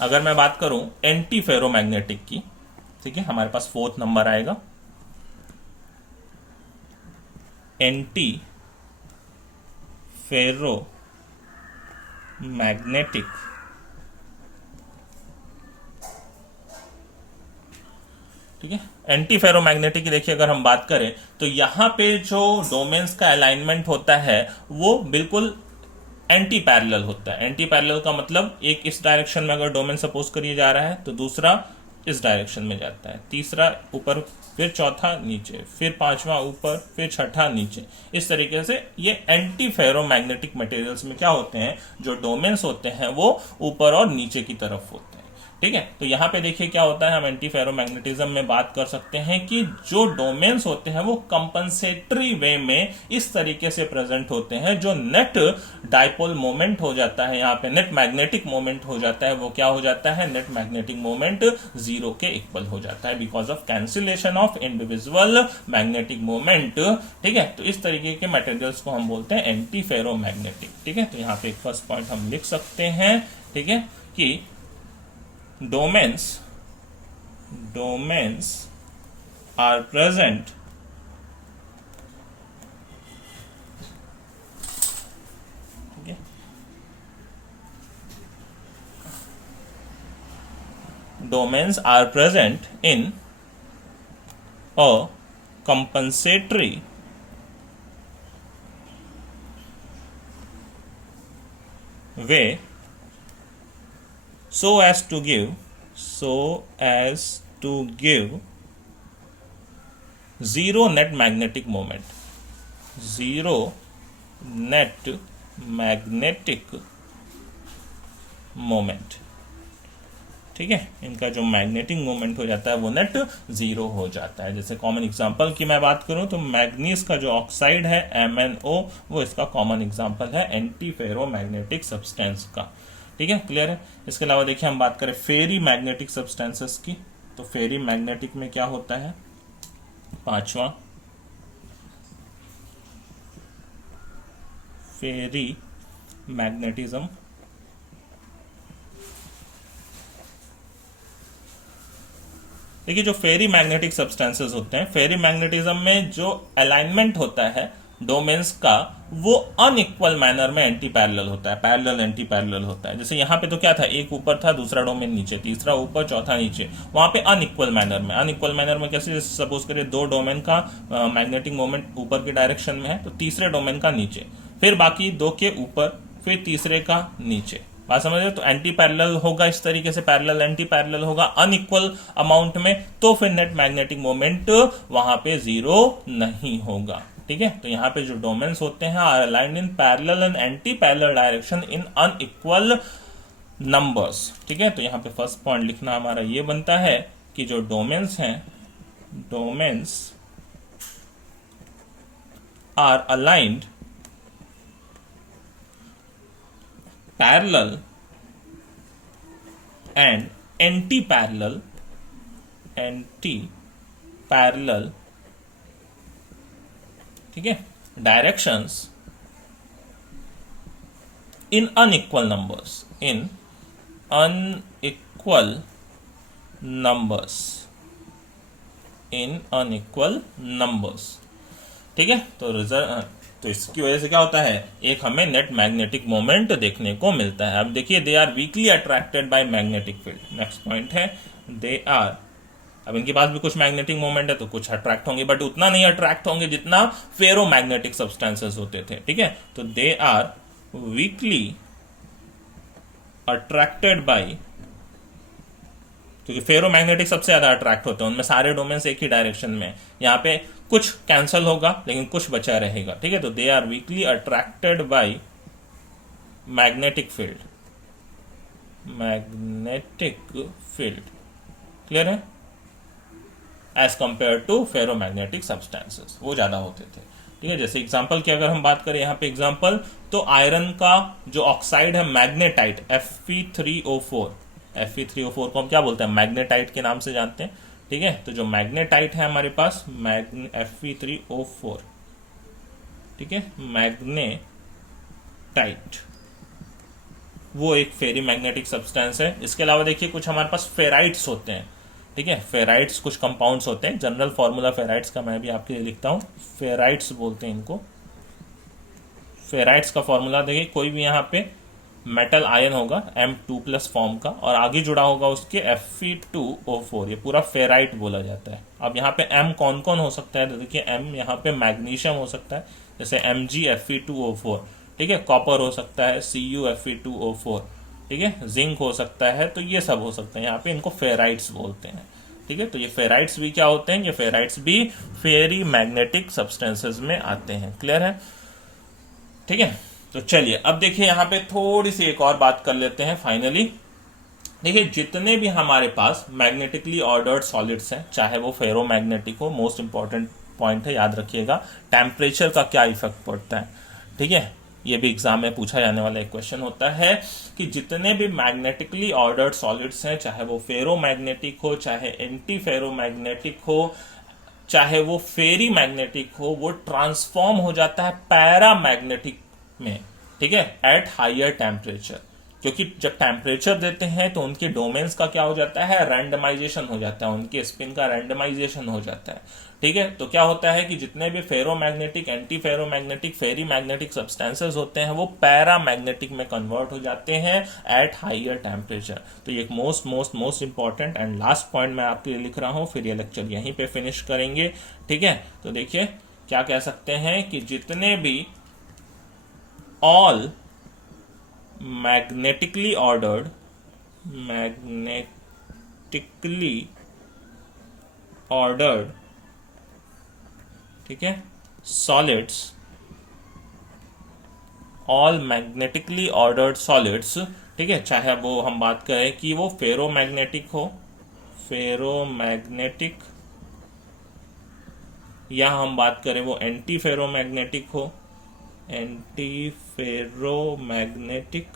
अगर मैं बात करूं एंटी फेरोमैग्नेटिक की, ठीक है, हमारे पास 4th नंबर आएगा, एंटी फेरोमैग्नेटिक। ठीक है, एंटी फेरोमैग्नेटिक की देखिए अगर हम बात करें तो यहां पे जो डोमेन्स का अलाइनमेंट होता है वो बिल्कुल एंटी पैरेलल होता है। एंटी पैरेलल का मतलब एक इस डायरेक्शन में अगर डोमेन सपोज करिए जा रहा है तो दूसरा इस डायरेक्शन में जाता है, तीसरा ऊपर, फिर चौथा नीचे, फिर पांचवा ऊपर, फिर छठा नीचे। इस तरीके से ये एंटी फेरोमैग्नेटिक मटेरियल्स में क्या होते हैं, जो डोमेन्स होते हैं वो ऊपर और नीचे की तरफ होते हैं। ठीक है, तो यहां पे देखिए क्या होता है, हम एंटी फेरोमैग्नेटिज्म में बात कर सकते हैं कि जो डोमेन्स होते हैं वो कंपनसेटरी वे में इस तरीके से प्रेजेंट होते हैं, जो नेट डाइपोल मोमेंट हो जाता है, यहाँ पे नेट मैग्नेटिक मोमेंट हो जाता है, वो क्या हो जाता है, नेट मैग्नेटिक मोमेंट 0 के इक्वल हो जाता है because of cancellation of individual magnetic moment. ठीक है, तो इस तरीके के मटेरियल्स को हम बोलते हैं एंटी फेरोमैग्नेटिक। ठीक है, तो यहाँ पे एक फर्स्ट पॉइंट हम लिख सकते हैं, ठीक है, कि domains are present in a compensatory way so as to give zero net magnetic moment, zero net magnetic moment। ठीक है, इनका जो मैग्नेटिक मोमेंट हो जाता है वो नेट जीरो हो जाता है। जैसे कॉमन एग्जांपल की मैं बात करूं तो मैग्नीज का जो ऑक्साइड है MnO, वो इसका कॉमन एग्जांपल है एंटी फेरो मैग्नेटिक सब्सटेंस का। ठीक है, क्लियर है। इसके अलावा देखिए हम बात करें फेरी मैग्नेटिक सब्सटेंसेस की, तो फेरी मैग्नेटिक में क्या होता है, पांचवा फेरी मैग्नेटिज्म। देखिए जो फेरी मैग्नेटिक सब्सटेंसेस होते हैं, फेरी मैग्नेटिज्म में जो अलाइनमेंट होता है डोमेन्स का, वो अनइक्वल मैनर में एंटी पैरेलल होता है, पैरेलल एंटी पैरेलल होता है। जैसे यहाँ पे तो क्या था, एक ऊपर था, दूसरा डोमेन नीचे, तीसरा ऊपर, चौथा नीचे, वहां पे अनइक्वल मैनर में। अनइक्वल मैनर में कैसे, जैसे सपोज करिए दो डोमेन का मैग्नेटिक मोमेंट ऊपर के डायरेक्शन में है, तो तीसरे डोमेन का नीचे, फिर बाकी दो के ऊपर, फिर तीसरे का नीचे। बात समझ रहे हो? तो एंटी पैरेलल होगा इस तरीके से, पैरेलल एंटी पैरेलल होगा अनइक्वल अमाउंट में, तो फिर नेट मैग्नेटिक मोमेंट वहां पे जीरो नहीं होगा। ठीक है, तो यहाँ पे जो डोमेन्स होते हैं are aligned in parallel and anti parallel direction in unequal numbers. ठीक है, तो यहाँ पे फर्स्ट पॉइंट लिखना हमारा ये बनता है कि जो डोमेन्स हैं, domains are aligned parallel and anti-parallel ठीक है डायरेक्शंस इन अनइक्वल नंबर्स, ठीक है। तो इसकी वजह से क्या होता है, एक हमें नेट मैग्नेटिक मोमेंट देखने को मिलता है। अब देखिए they are weakly attracted by magnetic field. Next point है दे आर, अब इनके पास भी कुछ मैग्नेटिक मोमेंट है तो कुछ अट्रैक्ट होंगे, बट उतना नहीं अट्रैक्ट होंगे जितना फेरो मैग्नेटिक सब्सटेंसेस होते थे। ठीक है, तो they are weakly attracted by, क्योंकि फेरो मैग्नेटिक सबसे ज्यादा अट्रैक्ट होते हैं, उनमें सारे डोमेन्स एक ही डायरेक्शन में, यहाँ पे कुछ कैंसल होगा लेकिन कुछ बचा रहेगा। ठीक है, तो they are weakly attracted by magnetic field, clear है, as compare to ferromagnetic substances, वो ज्यादा होते थे। ठीक है, जैसे एग्जांपल की अगर हम बात करें यहाँ पे एग्जांपल, तो आयरन का जो ऑक्साइड है मैग्नेटाइट Fe3O4, Fe3O4 को हम क्या बोलते हैं, मैग्नेटाइट के नाम से जानते हैं। ठीक है, तो जो मैग्नेटाइट है हमारे पास Fe3O4, ठीक है, मैग्नेटाइट, वो एक फेरी मैग्नेटिक सब्सटेंस है। इसके अलावा देखिए कुछ हमारे पास फेराइट्स होते हैं। ठीक है, फेराइट्स कुछ कंपाउंड्स होते हैं, जनरल फॉर्मूला फेराइट्स का मैं भी आपके लिए लिखता हूं, फेराइट्स बोलते हैं इनको। फेराइट्स का फॉर्मूला देखिए, कोई भी यहाँ पे मेटल आयन होगा M2+ फॉर्म का और आगे जुड़ा होगा उसके Fe2O4, ये पूरा फेराइट बोला जाता है। अब यहाँ पे M कौन कौन हो सकता है, तो देखिए M यहाँ पे मैग्नीशियम हो सकता है, जैसे MgFe2O4। ठीक है, कॉपर हो सकता है CuFe2O4, ठीक है, जिंक हो सकता है, तो ये सब हो सकता है, यहाँ पे इनको फेराइट्स बोलते हैं। ठीक है, तो ये फेराइट्स भी क्या होते हैं, ये फेराइट्स भी फेरी मैग्नेटिक सब्सटेंसेस में आते हैं। क्लियर है? ठीक है, तो चलिए अब देखिए यहाँ पे थोड़ी सी एक और बात कर लेते हैं फाइनली। देखिए जितने भी हमारे पास मैग्नेटिकली ऑर्डर्ड सॉलिड्स हैं, चाहे वो फेरो मैग्नेटिक हो, मोस्ट इंपॉर्टेंट पॉइंट है याद रखिएगा, टेम्परेचर का क्या इफेक्ट पड़ता है। ठीक है, ये भी एग्जाम में पूछा जाने वाला एक क्वेश्चन होता है कि जितने भी मैग्नेटिकली ऑर्डर्ड सॉलिड्स हैं, चाहे वो फेरो मैग्नेटिक हो, चाहे एंटी फेरो मैग्नेटिक हो, चाहे वो फेरी मैग्नेटिक हो, वो ट्रांसफॉर्म हो जाता है पैरा मैग्नेटिक में। ठीक है, एट हायर टेम्परेचर, क्योंकि जब टेम्परेचर देते हैं तो उनके डोमेन्स का क्या हो जाता है, रैंडमाइजेशन हो जाता है, उनके स्पिन का रैंडमाइजेशन हो जाता है। ठीक है। तो क्या होता है कि जितने भी फेरोमैग्नेटिक, एंटी फेरोमैग्नेटिक, फेरी मैग्नेटिक सब्सटेंसेस होते हैं वो पैरामैग्नेटिक में कन्वर्ट हो जाते हैं एट हाइयर टेम्परेचर। तो ये एक most important and last point मैं आपके लिए लिख रहा हूं, फिर ये लेक्चर यहीं पे फिनिश करेंगे। ठीक है, तो देखिए क्या कह सकते हैं कि जितने भी ऑल मैग्नेटिकली ऑर्डर्ड ठीक है solids, all magnetically ordered solids, ठीक है, चाहे वो हम बात करें कि वो फेरोमैग्नेटिक हो, फेरोमैग्नेटिक, या हम बात करें वो एंटी फेरोमैग्नेटिक हो, एंटी फेरोमैग्नेटिक,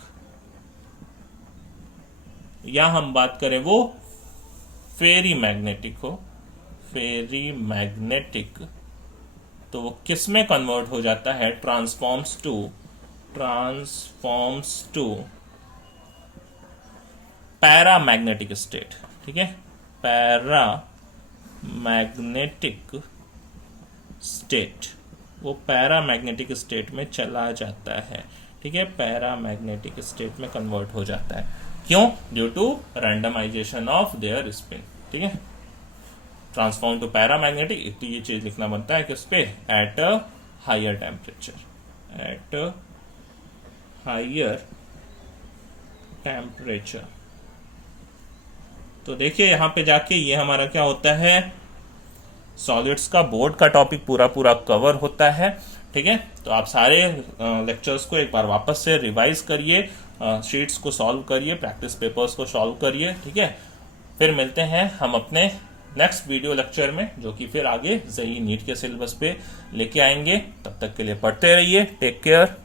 या हम बात करें वो फेरी मैग्नेटिक हो, फेरी मैग्नेटिक, तो वो किस में कन्वर्ट हो जाता है, ट्रांसफॉर्म्स टू पैरामैग्नेटिक स्टेट। ठीक है, पैरामैग्नेटिक स्टेट, वो पैरामैग्नेटिक स्टेट में चला जाता है। ठीक है, पैरामैग्नेटिक स्टेट में कन्वर्ट हो जाता है। क्यों? Due to randomization of their spin. ठीक है, ट्रांसफॉर्म टू पैरामैग्नेटिक, तो ये चीज लिखना बनता है किस पे, at a higher temperature, at a higher temperature. तो देखिए यहां पे जाके ये हमारा क्या होता है, सॉलिड्स का बोर्ड का टॉपिक पूरा कवर होता है। ठीक है, तो आप सारे लेक्चर्स को एक बार वापस से रिवाइज करिए, शीट्स को सॉल्व करिए, प्रैक्टिस पेपर्स को सॉल्व करिए। ठीक है, फिर मिलते हैं हम अपने नेक्स्ट वीडियो लेक्चर में, जो कि फिर आगे जेईई नीट के सिलेबस पे लेके आएंगे। तब तक के लिए पढ़ते रहिए। Take care.